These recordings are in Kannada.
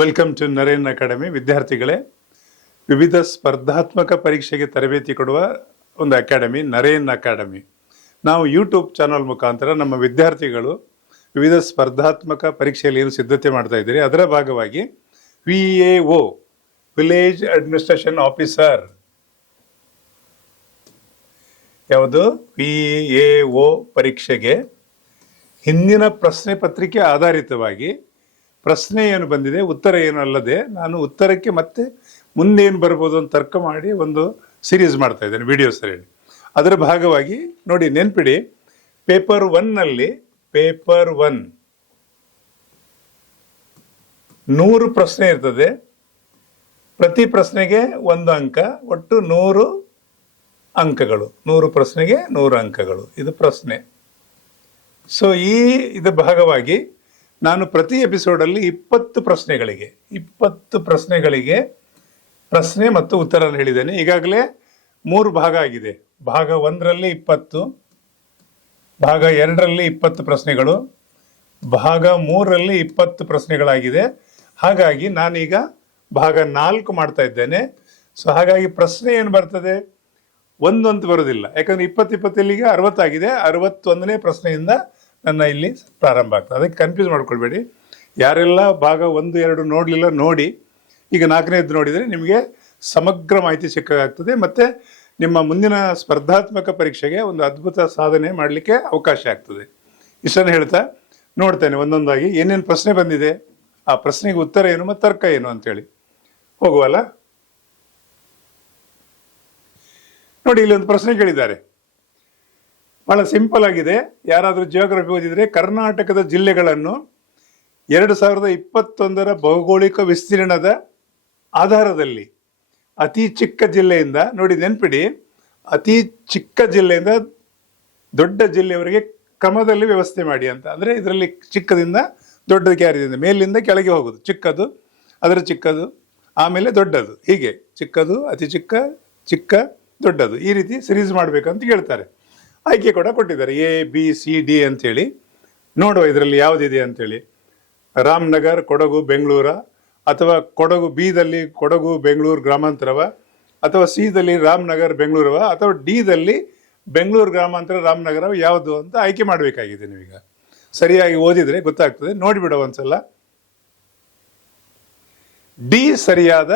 Welcome to Naren academy. ವಿದ್ಯಾರ್ಥಿಗಳೇ, ವಿವಿಧ ಸ್ಪರ್ಧಾತ್ಮಕ ಪರೀಕ್ಷೆಗೆ ತರಬೇತಿ ಕೊಡುವ ಒಂದು ಅಕಾಡೆಮಿ ನರೇನ್ ಅಕಾಡೆಮಿ. ನಾವು ಯೂಟ್ಯೂಬ್ ಚಾನಲ್ ಮುಖಾಂತರ ನಮ್ಮ ವಿದ್ಯಾರ್ಥಿಗಳು ವಿವಿಧ ಸ್ಪರ್ಧಾತ್ಮಕ ಪರೀಕ್ಷೆಯಲ್ಲಿ ಏನು ಸಿದ್ಧತೆ ಮಾಡ್ತಾ ಇದ್ದೀರಿ ಅದರ ಭಾಗವಾಗಿ VAO ವಿಲೇಜ್ ಅಡ್ಮಿನಿಸ್ಟ್ರೇಷನ್ ಆಫೀಸರ್ ಯಾವುದು VAO ಪರೀಕ್ಷೆಗೆ ಹಿಂದಿನ ಪ್ರಶ್ನೆ ಪತ್ರಿಕೆ ಆಧಾರಿತವಾಗಿ ಪ್ರಶ್ನೆ ಏನು ಬಂದಿದೆ, ಉತ್ತರ ಏನು ಅಲ್ಲದೆ ನಾನು ಉತ್ತರಕ್ಕೆ ಮತ್ತೆ ಮುಂದೆ ಏನು ಬರ್ಬೋದು ಅಂತ ತರ್ಕ ಮಾಡಿ ಒಂದು ಸೀರೀಸ್ ಮಾಡ್ತಾ ಇದ್ದೇನೆ, ವಿಡಿಯೋ ಸರಣಿ. ಅದರ ಭಾಗವಾಗಿ ನೋಡಿ, ನೆನ್ಪಿಡಿ, ಪೇಪರ್ 1ನಲ್ಲಿ 100 ಪ್ರಶ್ನೆ ಇರ್ತದೆ. ಪ್ರತಿ ಪ್ರಶ್ನೆಗೆ 1 ಅಂಕ, ಒಟ್ಟು 100 ಅಂಕಗಳು. 100 ಪ್ರಶ್ನೆಗೆ 100 ಅಂಕಗಳು, ಇದು ಪ್ರಶ್ನೆ. ಸೊ ಇದರ ಭಾಗವಾಗಿ ನಾನು ಪ್ರತಿ ಎಪಿಸೋಡಲ್ಲಿ 20 ಪ್ರಶ್ನೆಗಳಿಗೆ ಪ್ರಶ್ನೆ ಮತ್ತು ಉತ್ತರ ಹೇಳಿದ್ದೇನೆ. ಈಗಾಗಲೇ 3 ಭಾಗ ಆಗಿದೆ. ಭಾಗ 1ರಲ್ಲಿ 20, ಭಾಗ 2ರಲ್ಲಿ 20 ಪ್ರಶ್ನೆಗಳು, ಭಾಗ 3ರಲ್ಲಿ 20 ಪ್ರಶ್ನೆಗಳಾಗಿದೆ. ಹಾಗಾಗಿ ನಾನೀಗ ಭಾಗ 4 ಮಾಡ್ತಾ ಇದ್ದೇನೆ. ಸೊ ಹಾಗಾಗಿ ಪ್ರಶ್ನೆ ಏನು ಬರ್ತದೆ, ಒಂದಂತ ಬರೋದಿಲ್ಲ. ಯಾಕಂದ್ರೆ 20 ಇಲ್ಲಿಗೆ 60 ಆಗಿದೆ. 61ನೇ ಪ್ರಶ್ನೆಯಿಂದ ನನ್ನ ಇಲ್ಲಿ ಪ್ರಾರಂಭ ಆಗ್ತದೆ. ಅದಕ್ಕೆ ಕನ್ಫ್ಯೂಸ್ ಮಾಡ್ಕೊಳ್ಬೇಡಿ. ಯಾರೆಲ್ಲ ಭಾಗ 1, 2 ನೋಡಲಿಲ್ಲ ನೋಡಿ, ಈಗ 4ನೇದು ನೋಡಿದರೆ ನಿಮಗೆ ಸಮಗ್ರ ಮಾಹಿತಿ ಸಿಕ್ಕಾಗ್ತದೆ. ಮತ್ತು ನಿಮ್ಮ ಮುಂದಿನ ಸ್ಪರ್ಧಾತ್ಮಕ ಪರೀಕ್ಷೆಗೆ ಒಂದು ಅದ್ಭುತ ಸಾಧನೆ ಮಾಡಲಿಕ್ಕೆ ಅವಕಾಶ ಆಗ್ತದೆ. ಇಷ್ಟನ್ನು ಹೇಳ್ತಾ ನೋಡ್ತೇನೆ ಒಂದೊಂದಾಗಿ ಏನೇನು ಪ್ರಶ್ನೆ ಬಂದಿದೆ, ಆ ಪ್ರಶ್ನೆಗೆ ಉತ್ತರ ಏನು ಮತ್ತು ತರ್ಕ ಏನು ಅಂತೇಳಿ ಹೋಗುವಲ್ಲ. ನೋಡಿ, ಇಲ್ಲಿ ಒಂದು ಪ್ರಶ್ನೆ ಕೇಳಿದ್ದಾರೆ, ಬಹಳ ಸಿಂಪಲ್ ಆಗಿದೆ. ಯಾರಾದರೂ ಜಿಯೋಗ್ರಫಿ ಓದಿದರೆ ಕರ್ನಾಟಕದ ಜಿಲ್ಲೆಗಳನ್ನು 2021ರ ಭೌಗೋಳಿಕ ವಿಸ್ತೀರ್ಣದ ಆಧಾರದಲ್ಲಿ ಅತಿ ಚಿಕ್ಕ ಜಿಲ್ಲೆಯಿಂದ, ನೋಡಿ ನೆನ್ಪಿಡಿ, ಅತಿ ಚಿಕ್ಕ ಜಿಲ್ಲೆಯಿಂದ ದೊಡ್ಡ ಜಿಲ್ಲೆಯವರೆಗೆ ಕ್ರಮದಲ್ಲಿ ವ್ಯವಸ್ಥೆ ಮಾಡಿ ಅಂತ. ಅಂದರೆ ಇದರಲ್ಲಿ ಚಿಕ್ಕದಿಂದ ದೊಡ್ಡದಕ್ಕೆ ಯಾರಿದಿಂದ ಮೇಲಿಂದ ಕೆಳಗೆ ಹೋಗೋದು, ಚಿಕ್ಕದು, ಅದರ ಚಿಕ್ಕದು, ಆಮೇಲೆ ದೊಡ್ಡದು, ಹೀಗೆ ಚಿಕ್ಕದು, ಅತಿ ಚಿಕ್ಕ, ಚಿಕ್ಕ, ದೊಡ್ಡದು, ಈ ರೀತಿ ಸಿರೀಸ್ ಮಾಡಬೇಕಂತ ಹೇಳ್ತಾರೆ. ಆಯ್ಕೆ ಕೂಡ ಕೊಟ್ಟಿದ್ದಾರೆ, ABCD ಅಂಥೇಳಿ. ನೋಡುವ ಇದರಲ್ಲಿ ಯಾವುದಿದೆ ಅಂಥೇಳಿ. ರಾಮನಗರ್, ಕೊಡಗು, ಬೆಂಗಳೂರ, ಅಥವಾ ಕೊಡಗು B ದಲ್ಲಿ ಕೊಡಗು, ಬೆಂಗಳೂರು ಗ್ರಾಮಾಂತರವ, ಅಥವಾ C ದಲ್ಲಿ ರಾಮನಗರ್, ಬೆಂಗಳೂರವ, ಅಥವಾ D ದಲ್ಲಿ ಬೆಂಗಳೂರು ಗ್ರಾಮಾಂತರ, ರಾಮನಗರ, ಯಾವುದು ಅಂತ ಆಯ್ಕೆ ಮಾಡಬೇಕಾಗಿದೆ. ನೀವೀಗ ಸರಿಯಾಗಿ ಓದಿದರೆ ಗೊತ್ತಾಗ್ತದೆ. ನೋಡಿಬಿಡೋ ಒಂದ್ಸಲ. D ಸರಿಯಾದ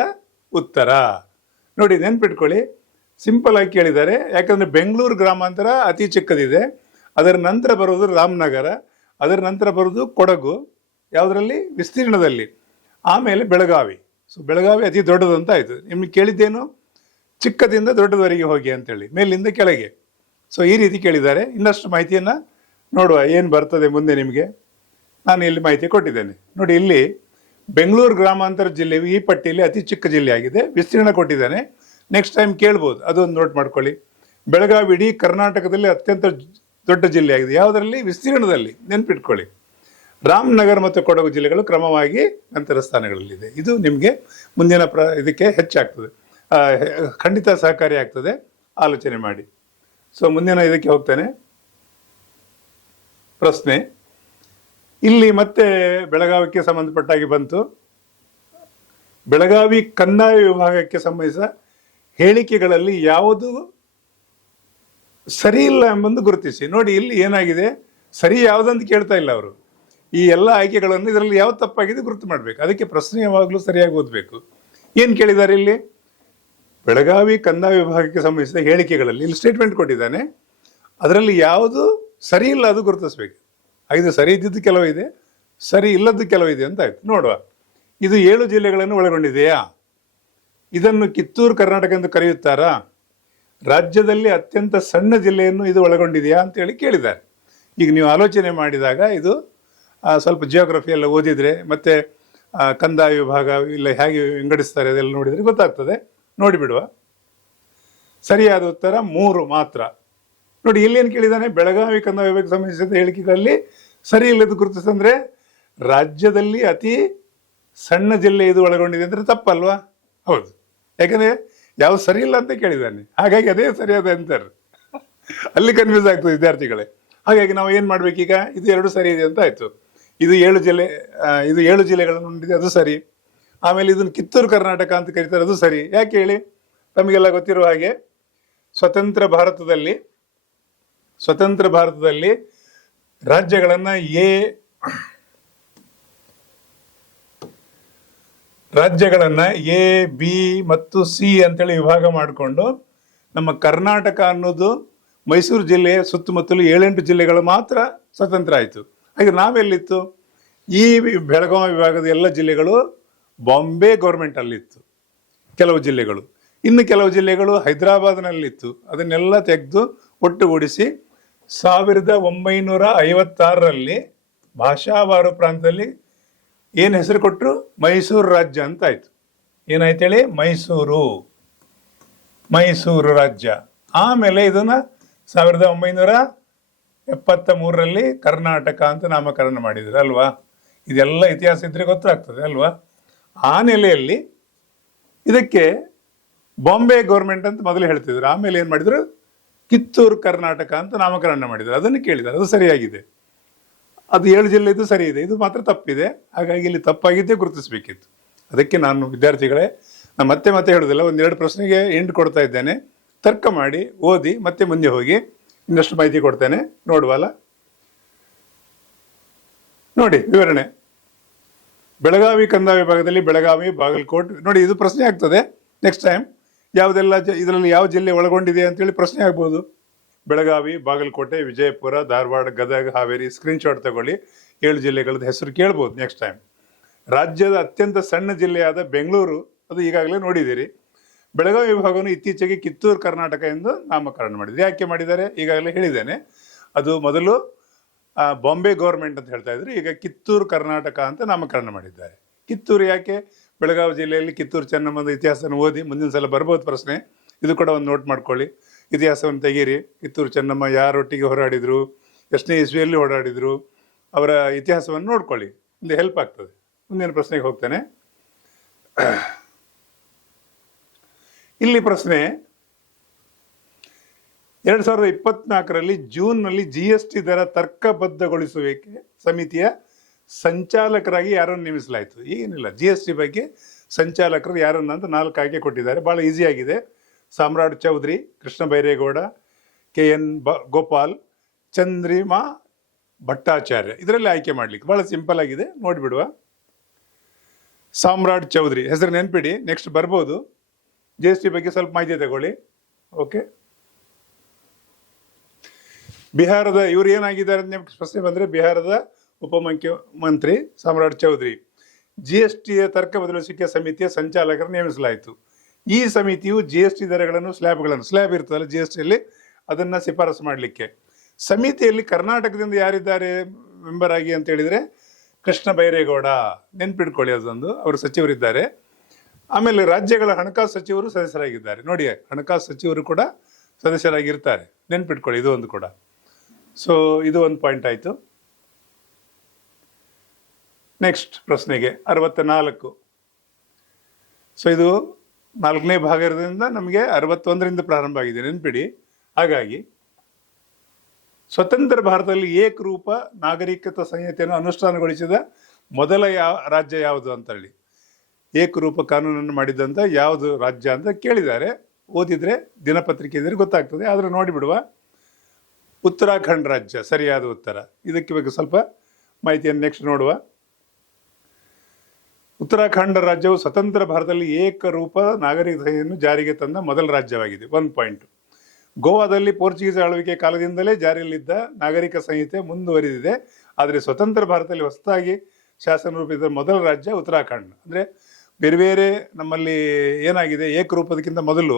ಉತ್ತರ. ನೋಡಿ, ನೆನ್ಪಿಟ್ಕೊಳ್ಳಿ, ಸಿಂಪಲ್ ಆಗಿ ಕೇಳಿದ್ದಾರೆ. ಯಾಕಂದರೆ ಬೆಂಗಳೂರು ಗ್ರಾಮಾಂತರ ಅತಿ ಚಿಕ್ಕದಿದೆ, ಅದರ ನಂತರ ಬರೋದು ರಾಮನಗರ, ಅದರ ನಂತರ ಬರೋದು ಕೊಡಗು, ಯಾವುದರಲ್ಲಿ ವಿಸ್ತೀರ್ಣದಲ್ಲಿ, ಆಮೇಲೆ ಬೆಳಗಾವಿ. ಸೊ ಬೆಳಗಾವಿ ಅತಿ ದೊಡ್ಡದು ಅಂತ ಆಯಿತು. ನಿಮಗೆ ಕೇಳಿದ್ದೇನು, ಚಿಕ್ಕದಿಂದ ದೊಡ್ಡದವರೆಗೆ ಹೋಗಿ ಅಂತೇಳಿ, ಮೇಲಿಂದ ಕೆಳಗೆ. ಸೊ ಈ ರೀತಿ ಕೇಳಿದ್ದಾರೆ. ಇನ್ನಷ್ಟು ಮಾಹಿತಿಯನ್ನು ನೋಡುವ ಏನು ಬರ್ತದೆ ಮುಂದೆ ನಿಮಗೆ. ನಾನು ಇಲ್ಲಿ ಮಾಹಿತಿ ಕೊಟ್ಟಿದ್ದೇನೆ. ನೋಡಿ, ಇಲ್ಲಿ ಬೆಂಗಳೂರು ಗ್ರಾಮಾಂತರ ಜಿಲ್ಲೆಯು ಈ ಪಟ್ಟಿಯಲ್ಲಿ ಅತಿ ಚಿಕ್ಕ ಜಿಲ್ಲೆ ಆಗಿದೆ. ವಿಸ್ತೀರ್ಣ ಕೊಟ್ಟಿದ್ದಾನೆ, ನೆಕ್ಸ್ಟ್ ಟೈಮ್ ಕೇಳ್ಬೋದು, ಅದೊಂದು ನೋಟ್ ಮಾಡ್ಕೊಳ್ಳಿ. ಬೆಳಗಾವಿ ಇಡೀ ಕರ್ನಾಟಕದಲ್ಲಿ ಅತ್ಯಂತ ದೊಡ್ಡ ಜಿಲ್ಲೆ ಆಗಿದೆ. ಯಾವುದರಲ್ಲಿ, ವಿಸ್ತೀರ್ಣದಲ್ಲಿ, ನೆನ್ಪಿಟ್ಕೊಳ್ಳಿ. ರಾಮನಗರ ಮತ್ತು ಕೊಡಗು ಜಿಲ್ಲೆಗಳು ಕ್ರಮವಾಗಿ ನಂತರ ಸ್ಥಾನಗಳಲ್ಲಿದೆ. ಇದು ನಿಮಗೆ ಮುಂದಿನ ಇದಕ್ಕೆ ಹೆಚ್ಚಾಗ್ತದೆ, ಖಂಡಿತ ಸಹಕಾರಿ ಆಗ್ತದೆ. ಆಲೋಚನೆ ಮಾಡಿ. ಸೊ ಮುಂದಿನ ಇದಕ್ಕೆ ಹೋಗ್ತೇನೆ. ಪ್ರಶ್ನೆ ಇಲ್ಲಿ ಮತ್ತೆ ಬೆಳಗಾವಿಗೆ ಸಂಬಂಧಪಟ್ಟಾಗಿ ಬಂತು. ಬೆಳಗಾವಿ ಕಂದಾಯ ವಿಭಾಗಕ್ಕೆ ಸಂಬಂಧಿಸಿದ ಹೇಳಿಕೆಗಳಲ್ಲಿ ಯಾವುದು ಸರಿ ಇಲ್ಲ ಎಂಬುದು ಗುರುತಿಸಿ. ನೋಡಿ, ಇಲ್ಲಿ ಏನಾಗಿದೆ, ಸರಿ ಯಾವುದಂತ ಕೇಳ್ತಾ ಇಲ್ಲ ಅವರು. ಈ ಎಲ್ಲ ಆಯ್ಕೆಗಳನ್ನು ಇದರಲ್ಲಿ ಯಾವ್ದು ತಪ್ಪಾಗಿದೆ ಗುರುತು ಮಾಡಬೇಕು. ಅದಕ್ಕೆ ಪ್ರಶ್ನೆ ಯಾವಾಗಲೂ ಸರಿಯಾಗಿ ಓದಬೇಕು. ಏನು ಕೇಳಿದ್ದಾರೆ ಇಲ್ಲಿ, ಬೆಳಗಾವಿ ಕಂದಾಯ ವಿಭಾಗಕ್ಕೆ ಸಂಬಂಧಿಸಿದ ಹೇಳಿಕೆಗಳಲ್ಲಿ ಇಲ್ಲಿ ಸ್ಟೇಟ್ಮೆಂಟ್ ಕೊಟ್ಟಿದ್ದಾನೆ, ಅದರಲ್ಲಿ ಯಾವುದು ಸರಿ ಇಲ್ಲ ಅದು ಗುರುತಿಸ್ಬೇಕು. 5 ಸರಿ ಇದ್ದಿದ್ದು ಕೆಲವಿದೆ, ಸರಿ ಇಲ್ಲದ್ದು ಕೆಲವಿದೆ ಅಂತ ಆಯ್ತು. ನೋಡುವ, ಇದು 7 ಜಿಲ್ಲೆಗಳನ್ನು ಒಳಗೊಂಡಿದೆಯಾ? ಇದನ್ನು ಕಿತ್ತೂರು ಕರ್ನಾಟಕ ಎಂದು ಕರೆಯುತ್ತಾರಾ? ರಾಜ್ಯದಲ್ಲಿ ಅತ್ಯಂತ ಸಣ್ಣ ಜಿಲ್ಲೆಯನ್ನು ಇದು ಒಳಗೊಂಡಿದೆಯಾ ಅಂತೇಳಿ ಕೇಳಿದ್ದಾರೆ. ಈಗ ನೀವು ಆಲೋಚನೆ ಮಾಡಿದಾಗ ಇದು ಸ್ವಲ್ಪ ಜಿಯೋಗ್ರಫಿ ಎಲ್ಲ ಓದಿದರೆ ಮತ್ತು ಕಂದಾಯ ವಿಭಾಗ ಇಲ್ಲ ಹೇಗೆ ವಿಂಗಡಿಸ್ತಾರೆ ಅದೆಲ್ಲ ನೋಡಿದರೆ ಗೊತ್ತಾಗ್ತದೆ. ನೋಡಿಬಿಡುವ. ಸರಿಯಾದ ಉತ್ತರ 3 ಮಾತ್ರ. ನೋಡಿ, ಇಲ್ಲೇನು ಕೇಳಿದ್ದಾನೆ, ಬೆಳಗಾವಿ ಕಂದಾಯ ವಿಭಾಗಕ್ಕೆ ಸಂಬಂಧಿಸಿದ ಹೇಳಿಕೆಗಳಲ್ಲಿ ಸರಿ ಇಲ್ಲದ್ದು ಗುರುತಿಸಂದ್ರೆ ರಾಜ್ಯದಲ್ಲಿ ಅತಿ ಸಣ್ಣ ಜಿಲ್ಲೆ ಇದು ಒಳಗೊಂಡಿದೆ ಅಂದರೆ ತಪ್ಪಲ್ವಾ? ಹೌದು. ಯಾಕಂದರೆ ಯಾವ ಸರಿ ಇಲ್ಲ ಅಂತ ಕೇಳಿದ್ದಾನೆ, ಹಾಗಾಗಿ ಅದೇ ಸರಿಯಾದ ಆನ್ಸರ್. ಅಲ್ಲಿ ಕನ್ಫ್ಯೂಸ್ ಆಗ್ತದೆ ವಿದ್ಯಾರ್ಥಿಗಳೇ. ಹಾಗಾಗಿ ನಾವು ಏನು ಮಾಡಬೇಕೀಗ, ಇದು 2 ಸರಿ ಇದೆ ಅಂತ ಆಯಿತು. ಇದು 7 ಜಿಲ್ಲೆಗಳನ್ನು ಹೊಂದಿದೆ, ಅದು ಸರಿ. ಆಮೇಲೆ ಇದನ್ನು ಕಿತ್ತೂರು ಕರ್ನಾಟಕ ಅಂತ ಕರೀತಾರೆ, ಅದು ಸರಿ. ಯಾಕೆ ಹೇಳಿ? ತಮಗೆಲ್ಲ ಗೊತ್ತಿರುವ ಹಾಗೆ ಸ್ವತಂತ್ರ ಭಾರತದಲ್ಲಿ ರಾಜ್ಯಗಳನ್ನ ಎ ಬಿ ಮತ್ತು ಸಿ ಅಂತೇಳಿ ವಿಭಾಗ ಮಾಡಿಕೊಂಡು ನಮ್ಮ ಕರ್ನಾಟಕ ಅನ್ನೋದು ಮೈಸೂರು ಜಿಲ್ಲೆಯ ಸುತ್ತಮುತ್ತಲು 7-8 ಜಿಲ್ಲೆಗಳು ಮಾತ್ರ ಸ್ವತಂತ್ರ ಆಯಿತು. ಹಾಗೆ ನಾವೆಲ್ಲಿತ್ತು? ಈ ಬೆಳಗಾವಿ ವಿಭಾಗದ ಎಲ್ಲ ಜಿಲ್ಲೆಗಳು ಬಾಂಬೆ ಗೌರ್ಮೆಂಟ್ ಅಲ್ಲಿತ್ತು, ಕೆಲವು ಜಿಲ್ಲೆಗಳು. ಇನ್ನು ಕೆಲವು ಜಿಲ್ಲೆಗಳು ಹೈದರಾಬಾದ್ನಲ್ಲಿತ್ತು. ಅದನ್ನೆಲ್ಲ ತೆಗೆದು ಒಟ್ಟುಗೂಡಿಸಿ 1956ರಲ್ಲಿ ಭಾಷಾವಾರು ಪ್ರಾಂತದಲ್ಲಿ ಏನು ಹೆಸರು ಕೊಟ್ಟರು? ಮೈಸೂರು ರಾಜ್ಯ ಅಂತ ಆಯ್ತು. ಏನಾಯ್ತು ಹೇಳಿ? ಮೈಸೂರು ರಾಜ್ಯ. ಆಮೇಲೆ ಇದನ್ನ 1973ರಲ್ಲಿ ಕರ್ನಾಟಕ ಅಂತ ನಾಮಕರಣ ಮಾಡಿದ್ರು ಅಲ್ವಾ? ಇದೆಲ್ಲ ಇತಿಹಾಸ ಇದ್ರೆ ಗೊತ್ತಾಗ್ತದೆ ಅಲ್ವಾ? ಆ ನೆಲೆಯಲ್ಲಿ ಇದಕ್ಕೆ ಬಾಂಬೆ ಗೌರ್ಮೆಂಟ್ ಅಂತ ಮೊದಲು ಹೇಳ್ತಿದ್ರು. ಆಮೇಲೆ ಏನು ಮಾಡಿದ್ರು? ಕಿತ್ತೂರು ಕರ್ನಾಟಕ ಅಂತ ನಾಮಕರಣ ಮಾಡಿದ್ರು. ಅದನ್ನು ಕೇಳಿದ್ದಾರೆ, ಅದು ಸರಿಯಾಗಿದೆ. ಅದು 7 ಜಿಲ್ಲೆದು ಸರಿ ಇದೆ, ಇದು ಮಾತ್ರ ತಪ್ಪಿದೆ. ಹಾಗಾಗಿ ಇಲ್ಲಿ ತಪ್ಪಾಗಿದ್ದೇ ಗುರುತಿಸಬೇಕಿತ್ತು. ಅದಕ್ಕೆ ನಾನು ವಿದ್ಯಾರ್ಥಿಗಳೇ, ನಾನು ಮತ್ತೆ ಹೇಳೋದಿಲ್ಲ, 1-2 ಪ್ರಶ್ನೆಗೆ ಎಂಡ್ ಕೊಡ್ತಾ ಇದ್ದೇನೆ. ತರ್ಕ ಮಾಡಿ ಓದಿ ಮತ್ತೆ ಮುಂದೆ ಹೋಗಿ ಇನ್ನಷ್ಟು ಮಾಹಿತಿ ಕೊಡ್ತೇನೆ. ನೋಡುವಲ್ಲ, ನೋಡಿ ವಿವರಣೆ. ಬೆಳಗಾವಿ ಕಂದಾಯ ವಿಭಾಗದಲ್ಲಿ ಬೆಳಗಾವಿ, ಬಾಗಲಕೋಟ್. ನೋಡಿ, ಇದು ಪ್ರಶ್ನೆ ಆಗ್ತದೆ ನೆಕ್ಸ್ಟ್ ಟೈಮ್. ಯಾವುದೆಲ್ಲ ಇದರಲ್ಲಿ ಯಾವ ಜಿಲ್ಲೆ ಒಳಗೊಂಡಿದೆ ಅಂತೇಳಿ ಪ್ರಶ್ನೆ ಆಗ್ಬೋದು. ಬೆಳಗಾವಿ, ಬಾಗಲಕೋಟೆ, ವಿಜಯಪುರ, ಧಾರವಾಡ, ಗದಗ, ಹಾವೇರಿ. ಸ್ಕ್ರೀನ್ಶಾಟ್ ತಗೊಳ್ಳಿ. 7 ಜಿಲ್ಲೆಗಳದ್ದು ಹೆಸರು ಕೇಳ್ಬೋದು ನೆಕ್ಸ್ಟ್ ಟೈಮ್. ರಾಜ್ಯದ ಅತ್ಯಂತ ಸಣ್ಣ ಜಿಲ್ಲೆಯಾದ ಬೆಂಗಳೂರು, ಅದು ಈಗಾಗಲೇ ನೋಡಿದ್ದೀರಿ. ಬೆಳಗಾವಿ ವಿಭಾಗವನ್ನು ಇತ್ತೀಚೆಗೆ ಕಿತ್ತೂರು ಕರ್ನಾಟಕ ಎಂದು ನಾಮಕರಣ ಮಾಡಿದ್ರು. ಯಾಕೆ ಮಾಡಿದ್ದಾರೆ? ಈಗಾಗಲೇ ಹೇಳಿದ್ದೇನೆ. ಅದು ಮೊದಲು ಬಾಂಬೆ ಗೌರ್ಮೆಂಟ್ ಅಂತ ಹೇಳ್ತಾ ಇದ್ರು, ಈಗ ಕಿತ್ತೂರು ಕರ್ನಾಟಕ ಅಂತ ನಾಮಕರಣ ಮಾಡಿದ್ದಾರೆ. ಕಿತ್ತೂರು ಯಾಕೆ? ಬೆಳಗಾವಿ ಜಿಲ್ಲೆಯಲ್ಲಿ ಕಿತ್ತೂರು ಚೆನ್ನಮ್ಮನ ಇತಿಹಾಸನ ಓದಿ, ಮುಂದಿನ ಸಲ ಬರ್ಬೋದು ಪ್ರಶ್ನೆ. ಇದು ಕೂಡ ಒಂದು ನೋಟ್ ಮಾಡ್ಕೊಳ್ಳಿ. ಇತಿಹಾಸವನ್ನು ತೆಗೀರಿ. ಕಿತ್ತೂರು ಚೆನ್ನಮ್ಮ ಯಾರೊಟ್ಟಿಗೆ ಹೋರಾಡಿದ್ರು, ಎಷ್ಟನೇ ಇಸ್ವಿಯಲ್ಲಿ ಓಡಾಡಿದ್ರು, ಅವರ ಇತಿಹಾಸವನ್ನು ನೋಡ್ಕೊಳ್ಳಿ, ಮುಂದೆ ಹೆಲ್ಪ್ ಆಗ್ತದೆ. ಮುಂದಿನ ಪ್ರಶ್ನೆಗೆ ಹೋಗ್ತೇನೆ. ಇಲ್ಲಿ ಪ್ರಶ್ನೆ, 2024ರಲ್ಲಿ ಜೂನ್ನಲ್ಲಿ GST ದರ ತರ್ಕಬದ್ಧಗೊಳಿಸುವಿಕೆ ಸಮಿತಿಯ ಸಂಚಾಲಕರಾಗಿ ಯಾರನ್ನು ನೇಮಿಸಲಾಯಿತು? ಏನಿಲ್ಲ, GST ಬಗ್ಗೆ ಸಂಚಾಲಕರು ಯಾರನ್ನ ಅಂತ 4 ಆಯ್ಕೆ ಕೊಟ್ಟಿದ್ದಾರೆ. ಭಾಳ ಈಸಿ ಆಗಿದೆ. ಸಾಮ್ರಾಟ್ ಚೌಧರಿ, ಕೃಷ್ಣ ಬೈರೇಗೌಡ, KN ಗೋಪಾಲ್, ಚಂದ್ರಿಮಾ ಭಟ್ಟಾಚಾರ್ಯ. ಇದರಲ್ಲಿ ಆಯ್ಕೆ ಮಾಡ್ಲಿಕ್ಕೆ ಭಾಳ ಸಿಂಪಲ್ ಆಗಿದೆ, ನೋಡಿಬಿಡುವ. ಸಾಮ್ರಾಟ್ ಚೌಧರಿ ಹೆಸರು ನೆನ್ಪಿಡಿ, ನೆಕ್ಸ್ಟ್ ಬರ್ಬೋದು. GST ಬಗ್ಗೆ ಸ್ವಲ್ಪ ಮಾಹಿತಿ ತಗೊಳ್ಳಿ. ಓಕೆ, ಬಿಹಾರದ ಇವರು ಏನಾಗಿದ್ದಾರೆ ಅಂತ ನಿಮ್ಗೆ ಪ್ರಶ್ನೆ ಬಂದರೆ, ಬಿಹಾರದ ಉಪಮುಖ್ಯಮಂತ್ರಿ ಸಾಮ್ರಾಟ್ ಚೌಧರಿ. GSTಯ ತರ್ಕ ಬದಲಿಸುವಿಕೆ ಸಮಿತಿಯ ಸಂಚಾಲಕರು ನೇಮಿಸಲಾಯಿತು. ಈ ಸಮಿತಿಯು GST ದರಗಳನ್ನು ಸ್ಲ್ಯಾಬ್ ಇರ್ತದಲ್ಲ GSTಯಲ್ಲಿ, ಅದನ್ನು ಶಿಫಾರಸು ಮಾಡಲಿಕ್ಕೆ. ಸಮಿತಿಯಲ್ಲಿ ಕರ್ನಾಟಕದಿಂದ ಯಾರಿದ್ದಾರೆ ಮೆಂಬರ್ ಆಗಿ ಅಂತ ಹೇಳಿದರೆ, ಕೃಷ್ಣ ಬೈರೇಗೌಡ, ನೆನ್ಪಿಡ್ಕೊಳ್ಳಿ ಅದೊಂದು, ಅವರು ಸಚಿವರಿದ್ದಾರೆ. ಆಮೇಲೆ ರಾಜ್ಯಗಳ ಹಣಕಾಸು ಸಚಿವರು ಸದಸ್ಯರಾಗಿದ್ದಾರೆ. ನೋಡಿ, ಹಣಕಾಸು ಸಚಿವರು ಕೂಡ ಸದಸ್ಯರಾಗಿರ್ತಾರೆ, ನೆನ್ಪಿಟ್ಕೊಳ್ಳಿ ಇದು ಒಂದು ಕೂಡ. ಸೊ ಇದು ಒಂದು ಪಾಯಿಂಟ್ ಆಯಿತು. ನೆಕ್ಸ್ಟ್ ಪ್ರಶ್ನೆಗೆ 64. ಸೊ ಇದು 4ನೇ ಭಾಗ ಇರೋದ್ರಿಂದ ನಮಗೆ 61ರಿಂದ ಪ್ರಾರಂಭ ಆಗಿದೆ, ನೆನ್ಪಿಡಿ. ಹಾಗಾಗಿ ಸ್ವತಂತ್ರ ಭಾರತದಲ್ಲಿ ಏಕರೂಪ ನಾಗರಿಕತಾ ಸಂಹಿತೆಯನ್ನು ಅನುಷ್ಠಾನಗೊಳಿಸಿದ ಮೊದಲ ರಾಜ್ಯ ಯಾವುದು ಅಂತ ಹೇಳಿ, ಏಕರೂಪ ಕಾನೂನನ್ನು ಮಾಡಿದಂಥ ಯಾವುದು ರಾಜ್ಯ ಅಂತ ಕೇಳಿದ್ದಾರೆ. ಓದಿದರೆ ದಿನಪತ್ರಿಕೆ ಇದ್ರೆ ಗೊತ್ತಾಗ್ತದೆ, ಆದರೆ ನೋಡಿಬಿಡುವ. ಉತ್ತರಾಖಂಡ್ ರಾಜ್ಯ ಸರಿಯಾದ ಉತ್ತರ. ಇದಕ್ಕೆ ಬಗ್ಗೆ ಸ್ವಲ್ಪ ಮಾಹಿತಿಯನ್ನು ನೆಕ್ಸ್ಟ್ ನೋಡುವ. ಉತ್ತರಾಖಂಡ ರಾಜ್ಯವು ಸ್ವತಂತ್ರ ಭಾರತದಲ್ಲಿ ಏಕರೂಪ ನಾಗರಿಕತೆಯನ್ನು ಜಾರಿಗೆ ತಂದ ಮೊದಲ ರಾಜ್ಯವಾಗಿದೆ. 1 ಪಾಯಿಂಟ್. ಗೋವಾದಲ್ಲಿ ಪೋರ್ಚುಗೀಸ್ ಆಳ್ವಿಕೆ ಕಾಲದಿಂದಲೇ ಜಾರಿಯಲ್ಲಿದ್ದ ನಾಗರಿಕ ಸಂಹಿತೆ ಮುಂದುವರಿದಿದೆ. ಆದರೆ ಸ್ವತಂತ್ರ ಭಾರತದಲ್ಲಿ ಹೊಸದಾಗಿ ಶಾಸನ ರೂಪಿಸಿದ ಮೊದಲ ರಾಜ್ಯ ಉತ್ತರಾಖಂಡ್. ಅಂದರೆ ಬೇರೆ ನಮ್ಮಲ್ಲಿ ಏನಾಗಿದೆ, ಏಕರೂಪದಕ್ಕಿಂತ ಮೊದಲು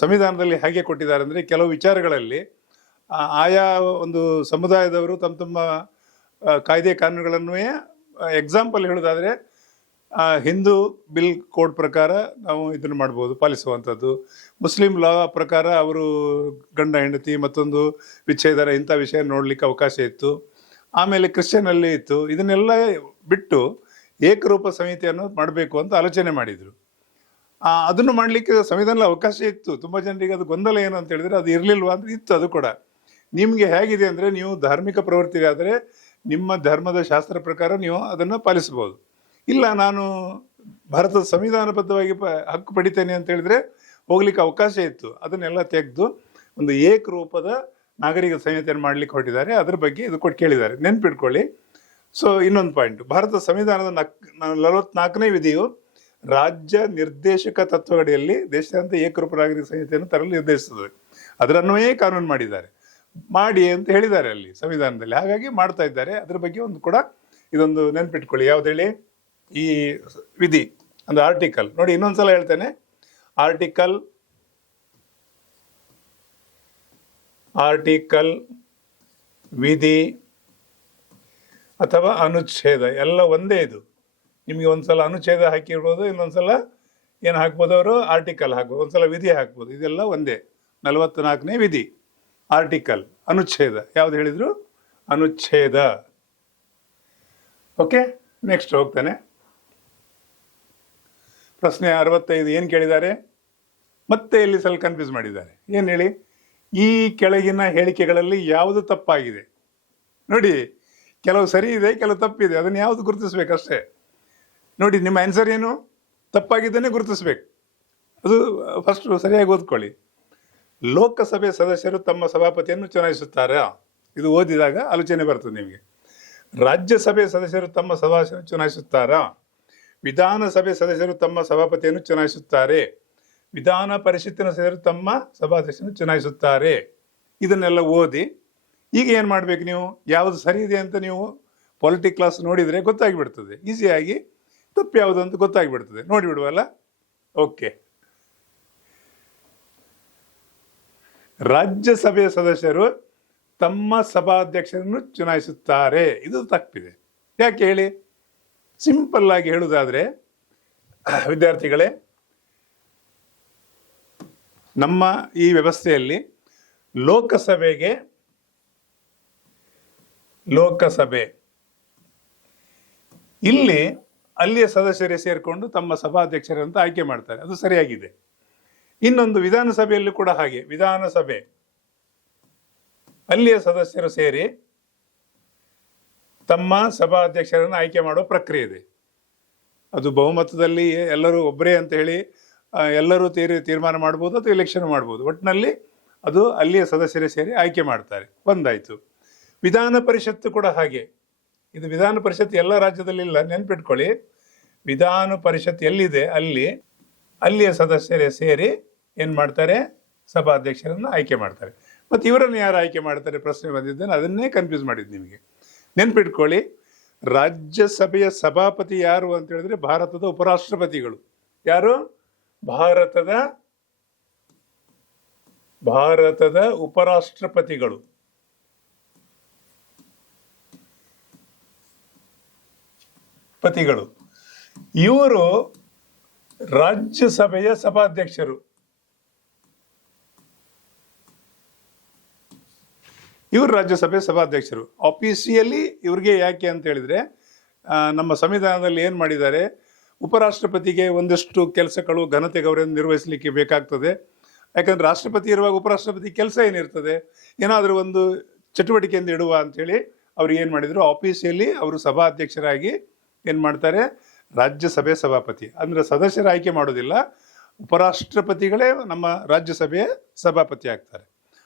ಸಂವಿಧಾನದಲ್ಲಿ ಹೇಗೆ ಕೊಟ್ಟಿದ್ದಾರೆ ಅಂದರೆ, ಕೆಲವು ವಿಚಾರಗಳಲ್ಲಿ ಆಯಾ ಒಂದು ಸಮುದಾಯದವರು ತಮ್ಮ ಕಾಯ್ದೆ ಕಾನೂನುಗಳನ್ನು ಎಕ್ಸಾಂಪಲ್ ಹೇಳೋದಾದರೆ, ಹಿಂದೂ ಬಿಲ್ ಕೋಡ್ ಪ್ರಕಾರ ನಾವು ಇದನ್ನು ಮಾಡ್ಬೋದು, ಪಾಲಿಸುವಂಥದ್ದು. ಮುಸ್ಲಿಂ ಲಾ ಪ್ರಕಾರ ಅವರು ಗಂಡ ಹೆಂಡತಿ ಮತ್ತೊಂದು ವಿಚ್ಛೇದನ ಇಂಥ ವಿಷಯ ನೋಡಲಿಕ್ಕೆ ಅವಕಾಶ ಇತ್ತು. ಆಮೇಲೆ ಕ್ರಿಶ್ಚಿಯನಲ್ಲಿ ಇತ್ತು. ಇದನ್ನೆಲ್ಲ ಬಿಟ್ಟು ಏಕರೂಪ ಸಂಹಿತೆಯನ್ನು ಮಾಡಬೇಕು ಅಂತ ಆಲೋಚನೆ ಮಾಡಿದರು. ಅದನ್ನು ಮಾಡಲಿಕ್ಕೆ ಸಂವಿಧಾನದಲ್ಲಿ ಅವಕಾಶ ಇತ್ತು. ತುಂಬ ಜನರಿಗೆ ಅದು ಗೊಂದಲ ಏನು ಅಂತ ಹೇಳಿದರೆ, ಅದು ಇರಲಿಲ್ವಾ ಅಂದರೆ ಇತ್ತು. ಅದು ಕೂಡ ನಿಮಗೆ ಹೇಗಿದೆ ಅಂದರೆ, ನೀವು ಧಾರ್ಮಿಕ ಪ್ರವೃತ್ತಿಗಾದರೆ ನಿಮ್ಮ ಧರ್ಮದ ಶಾಸ್ತ್ರ ಪ್ರಕಾರ ನೀವು ಅದನ್ನು ಪಾಲಿಸ್ಬೋದು. ಇಲ್ಲ, ನಾನು ಭಾರತದ ಸಂವಿಧಾನಬದ್ಧವಾಗಿ ಹಕ್ಕು ಪಡಿತೇನೆ ಅಂತ ಹೇಳಿದ್ರೆ ಹೋಗ್ಲಿಕ್ಕೆ ಅವಕಾಶ ಇತ್ತು. ಅದನ್ನೆಲ್ಲ ತೆಗೆದು ಒಂದು ಏಕರೂಪದ ನಾಗರಿಕ ಸಂಹಿತೆಯನ್ನು ಮಾಡ್ಲಿಕ್ಕೆ ಹೊರಟಿದ್ದಾರೆ. ಅದ್ರ ಬಗ್ಗೆ ಇದು ಕೊಟ್ಟು ಕೇಳಿದ್ದಾರೆ, ನೆನ್ಪಿಟ್ಕೊಳ್ಳಿ. ಸೊ ಇನ್ನೊಂದು ಪಾಯಿಂಟ್, ಭಾರತದ ಸಂವಿಧಾನದ 44ನೇ ವಿಧಿಯು ರಾಜ್ಯ ನಿರ್ದೇಶಕ ತತ್ವಗಳಡಿಯಲ್ಲಿ ದೇಶಾದ್ಯಂತ ಏಕರೂಪ ನಾಗರಿಕ ಸಂಹಿತೆಯನ್ನು ತರಲು ನಿರ್ದೇಶಿಸುತ್ತದೆ. ಅದರನ್ವಯೇ ಕಾನೂನು ಮಾಡಿದ್ದಾರೆ, ಮಾಡಿ ಅಂತ ಹೇಳಿದ್ದಾರೆ ಅಲ್ಲಿ ಸಂವಿಧಾನದಲ್ಲಿ. ಹಾಗಾಗಿ ಮಾಡ್ತಾ ಇದ್ದಾರೆ. ಅದ್ರ ಬಗ್ಗೆ ಒಂದು ಕೂಡ ಇದೊಂದು ನೆನ್ಪಿಟ್ಕೊಳ್ಳಿ. ಯಾವ್ದು ಹೇಳಿ? ಈ ವಿಧಿ ಒಂದು ಆರ್ಟಿಕಲ್ ನೋಡಿ, ಇನ್ನೊಂದ್ಸಲ ಹೇಳ್ತೇನೆ. ಆರ್ಟಿಕಲ್ ವಿಧಿ ಅಥವಾ ಅನುಚ್ಛೇದ ಎಲ್ಲ ಒಂದೇ. ಇದು ನಿಮಗೆ ಒಂದ್ಸಲ ಅನುಚ್ಛೇದ ಹಾಕಿರ್ಬೋದು, ಇನ್ನೊಂದ್ಸಲ ಏನು ಹಾಕ್ಬೋದು, ಅವರು ಆರ್ಟಿಕಲ್ ಹಾಕ್ಬೋದು, ಒಂದ್ಸಲ ವಿಧಿ ಹಾಕ್ಬೋದು. ಇದೆಲ್ಲ ಒಂದೇ. 44ನೇ ವಿಧಿ ಆರ್ಟಿಕಲ್, ಅನುಚ್ಛೇದ ಯಾವ್ದು ಹೇಳಿದ್ರು? ಅನುಚ್ಛೇದ. ಓಕೆ, ನೆಕ್ಸ್ಟ್ ಹೋಗ್ತಾನೆ. ಪ್ರಶ್ನೆ 65 ಏನು ಕೇಳಿದ್ದಾರೆ? ಮತ್ತೆ ಇಲ್ಲಿ ಸ್ವಲ್ಪ ಕನ್ಫ್ಯೂಸ್ ಮಾಡಿದ್ದಾರೆ. ಏನು ಹೇಳಿ? ಈ ಕೆಳಗಿನ ಹೇಳಿಕೆಗಳಲ್ಲಿ ಯಾವುದು ತಪ್ಪಾಗಿದೆ? ನೋಡಿ, ಕೆಲವು ಸರಿ ಇದೆ, ಕೆಲವು ತಪ್ಪಿದೆ. ಅದನ್ನು ಯಾವುದು ಗುರುತಿಸ್ಬೇಕಷ್ಟೇ. ನೋಡಿ, ನಿಮ್ಮ ಆನ್ಸರ್ ಏನು? ತಪ್ಪಾಗಿದ್ದನ್ನೇ ಗುರುತಿಸ್ಬೇಕು. ಅದು ಫಸ್ಟ್ ಸರಿಯಾಗಿ ಓದ್ಕೊಳ್ಳಿ. ಲೋಕಸಭೆ ಸದಸ್ಯರು ತಮ್ಮ ಸಭಾಪತಿಯನ್ನು ಚುನಾಯಿಸುತ್ತಾರಾ? ಇದು ಓದಿದಾಗ ಆಲೋಚನೆ ಬರ್ತದೆ ನಿಮಗೆ. ರಾಜ್ಯಸಭೆ ಸದಸ್ಯರು ತಮ್ಮ ಸಭಾಪತಿಯನ್ನು ಚುನಾಯಿಸುತ್ತಾರಾ? ವಿಧಾನಸಭೆ ಸದಸ್ಯರು ತಮ್ಮ ಸಭಾಪತಿಯನ್ನು ಚುನಾಯಿಸುತ್ತಾರೆ. ವಿಧಾನ ಪರಿಷತ್ತಿನ ಸದಸ್ಯರು ತಮ್ಮ ಸಭಾಧ್ಯಕ್ಷರನ್ನು ಚುನಾಯಿಸುತ್ತಾರೆ. ಇದನ್ನೆಲ್ಲ ಓದಿ ಈಗ ಏನು ಮಾಡಬೇಕು ನೀವು? ಯಾವುದು ಸರಿ ಇದೆ ಅಂತ ನೀವು ಪೊಲಿಟಿಕ್ ಕ್ಲಾಸ್ ನೋಡಿದರೆ ಗೊತ್ತಾಗಿಬಿಡ್ತದೆ. ಈಸಿಯಾಗಿ ತಪ್ಪು ಯಾವುದು ಅಂತ ಗೊತ್ತಾಗಿಬಿಡ್ತದೆ, ನೋಡಿಬಿಡುವಲ್ಲ. ಓಕೆ, ರಾಜ್ಯಸಭೆಯ ಸದಸ್ಯರು ತಮ್ಮ ಸಭಾಧ್ಯಕ್ಷರನ್ನು ಚುನಾಯಿಸುತ್ತಾರೆ. ಇದು ತಪ್ಪಿದೆ. ಯಾಕೆ ಹೇಳಿ? ಸಿಂಪಲ್ ಆಗಿ ಹೇಳುವುದಾದ್ರೆ ವಿದ್ಯಾರ್ಥಿಗಳೇ, ನಮ್ಮ ಈ ವ್ಯವಸ್ಥೆಯಲ್ಲಿ ಲೋಕಸಭೆ ಇಲ್ಲಿ ಅಲ್ಲಿಯ ಸದಸ್ಯರೇ ಸೇರಿಕೊಂಡು ತಮ್ಮ ಸಭಾಧ್ಯಕ್ಷರಂತ ಆಯ್ಕೆ ಮಾಡ್ತಾರೆ. ಅದು ಸರಿಯಾಗಿದೆ. ಇನ್ನೊಂದು ವಿಧಾನಸಭೆಯಲ್ಲೂ ಕೂಡ ಹಾಗೆ. ವಿಧಾನಸಭೆ ಅಲ್ಲಿಯ ಸದಸ್ಯರು ಸೇರಿ ತಮ್ಮ ಸಭಾಧ್ಯಕ್ಷರನ್ನು ಆಯ್ಕೆ ಮಾಡುವ ಪ್ರಕ್ರಿಯೆ ಇದೆ. ಅದು ಬಹುಮತದಲ್ಲಿ ಎಲ್ಲರೂ ಒಬ್ಬರೇ ಅಂತ ಹೇಳಿ ಎಲ್ಲರೂ ತೀರ್ಮಾನ ಮಾಡ್ಬೋದು ಅಥವಾ ಎಲೆಕ್ಷನ್ ಮಾಡ್ಬೋದು. ಒಟ್ಟಿನಲ್ಲಿ ಅದು ಅಲ್ಲಿಯ ಸದಸ್ಯರೇ ಸೇರಿ ಆಯ್ಕೆ ಮಾಡ್ತಾರೆ. ಒಂದಾಯಿತು. ವಿಧಾನ ಪರಿಷತ್ತು ಕೂಡ ಹಾಗೆ. ಇದು ವಿಧಾನ ಪರಿಷತ್ ಎಲ್ಲ ರಾಜ್ಯದಲ್ಲಿ ಇಲ್ಲ, ನೆನ್ಪಿಟ್ಕೊಳ್ಳಿ. ವಿಧಾನ ಪರಿಷತ್ ಎಲ್ಲಿದೆ ಅಲ್ಲಿಯ ಸದಸ್ಯರೇ ಸೇರಿ ಏನು ಮಾಡ್ತಾರೆ? ಸಭಾಧ್ಯಕ್ಷರನ್ನು ಆಯ್ಕೆ ಮಾಡ್ತಾರೆ. ಮತ್ತು ಇವರನ್ನು ಯಾರು ಆಯ್ಕೆ ಮಾಡ್ತಾರೆ ಪ್ರಶ್ನೆ ಬಂದಿದ್ದೇನೆ, ಅದನ್ನೇ ಕನ್ಫ್ಯೂಸ್ ಮಾಡಿದ್ದು ನಿಮಗೆ. ನೆನ್ಪಿಟ್ಕೊಳ್ಳಿ, ರಾಜ್ಯಸಭೆಯ ಸಭಾಪತಿ ಯಾರು ಅಂತ ಹೇಳಿದ್ರೆ ಭಾರತದ ಉಪರಾಷ್ಟ್ರಪತಿಗಳು. ಯಾರು? ಭಾರತದ ಉಪರಾಷ್ಟ್ರಪತಿಗಳು. ಇವರು ರಾಜ್ಯಸಭೆಯ ಸಭಾಧ್ಯಕ್ಷರು. ಆಫೀಸಿಯಲಿ ಇವ್ರಿಗೆ ಯಾಕೆ ಅಂತ ಹೇಳಿದ್ರೆ, ನಮ್ಮ ಸಂವಿಧಾನದಲ್ಲಿ ಏನು ಮಾಡಿದ್ದಾರೆ, ಉಪರಾಷ್ಟ್ರಪತಿಗೆ ಒಂದಷ್ಟು ಕೆಲಸಗಳು ಘನತೆ ಗೌರವ ನಿರ್ವಹಿಸಲಿಕ್ಕೆ ಬೇಕಾಗ್ತದೆ. ಯಾಕಂದ್ರೆ ರಾಷ್ಟ್ರಪತಿ ಇರುವಾಗ ಉಪರಾಷ್ಟ್ರಪತಿ ಕೆಲಸ ಏನಿರ್ತದೆ, ಏನಾದರೂ ಒಂದು ಚಟುವಟಿಕೆಯಿಂದ ಇಡುವ ಅಂಥೇಳಿ ಅವ್ರು ಏನು ಮಾಡಿದರು, ಆಫೀಸಿಯಲಿ ಅವರು ಸಭಾಧ್ಯಕ್ಷರಾಗಿ ಏನು ಮಾಡ್ತಾರೆ, ರಾಜ್ಯಸಭೆ ಸಭಾಪತಿ ಅಂದರೆ ಸದಸ್ಯರ ಆಯ್ಕೆ ಮಾಡೋದಿಲ್ಲ, ಉಪರಾಷ್ಟ್ರಪತಿಗಳೇ ನಮ್ಮ ರಾಜ್ಯಸಭೆಯ ಸಭಾಪತಿ ಆಗ್ತಾರೆ.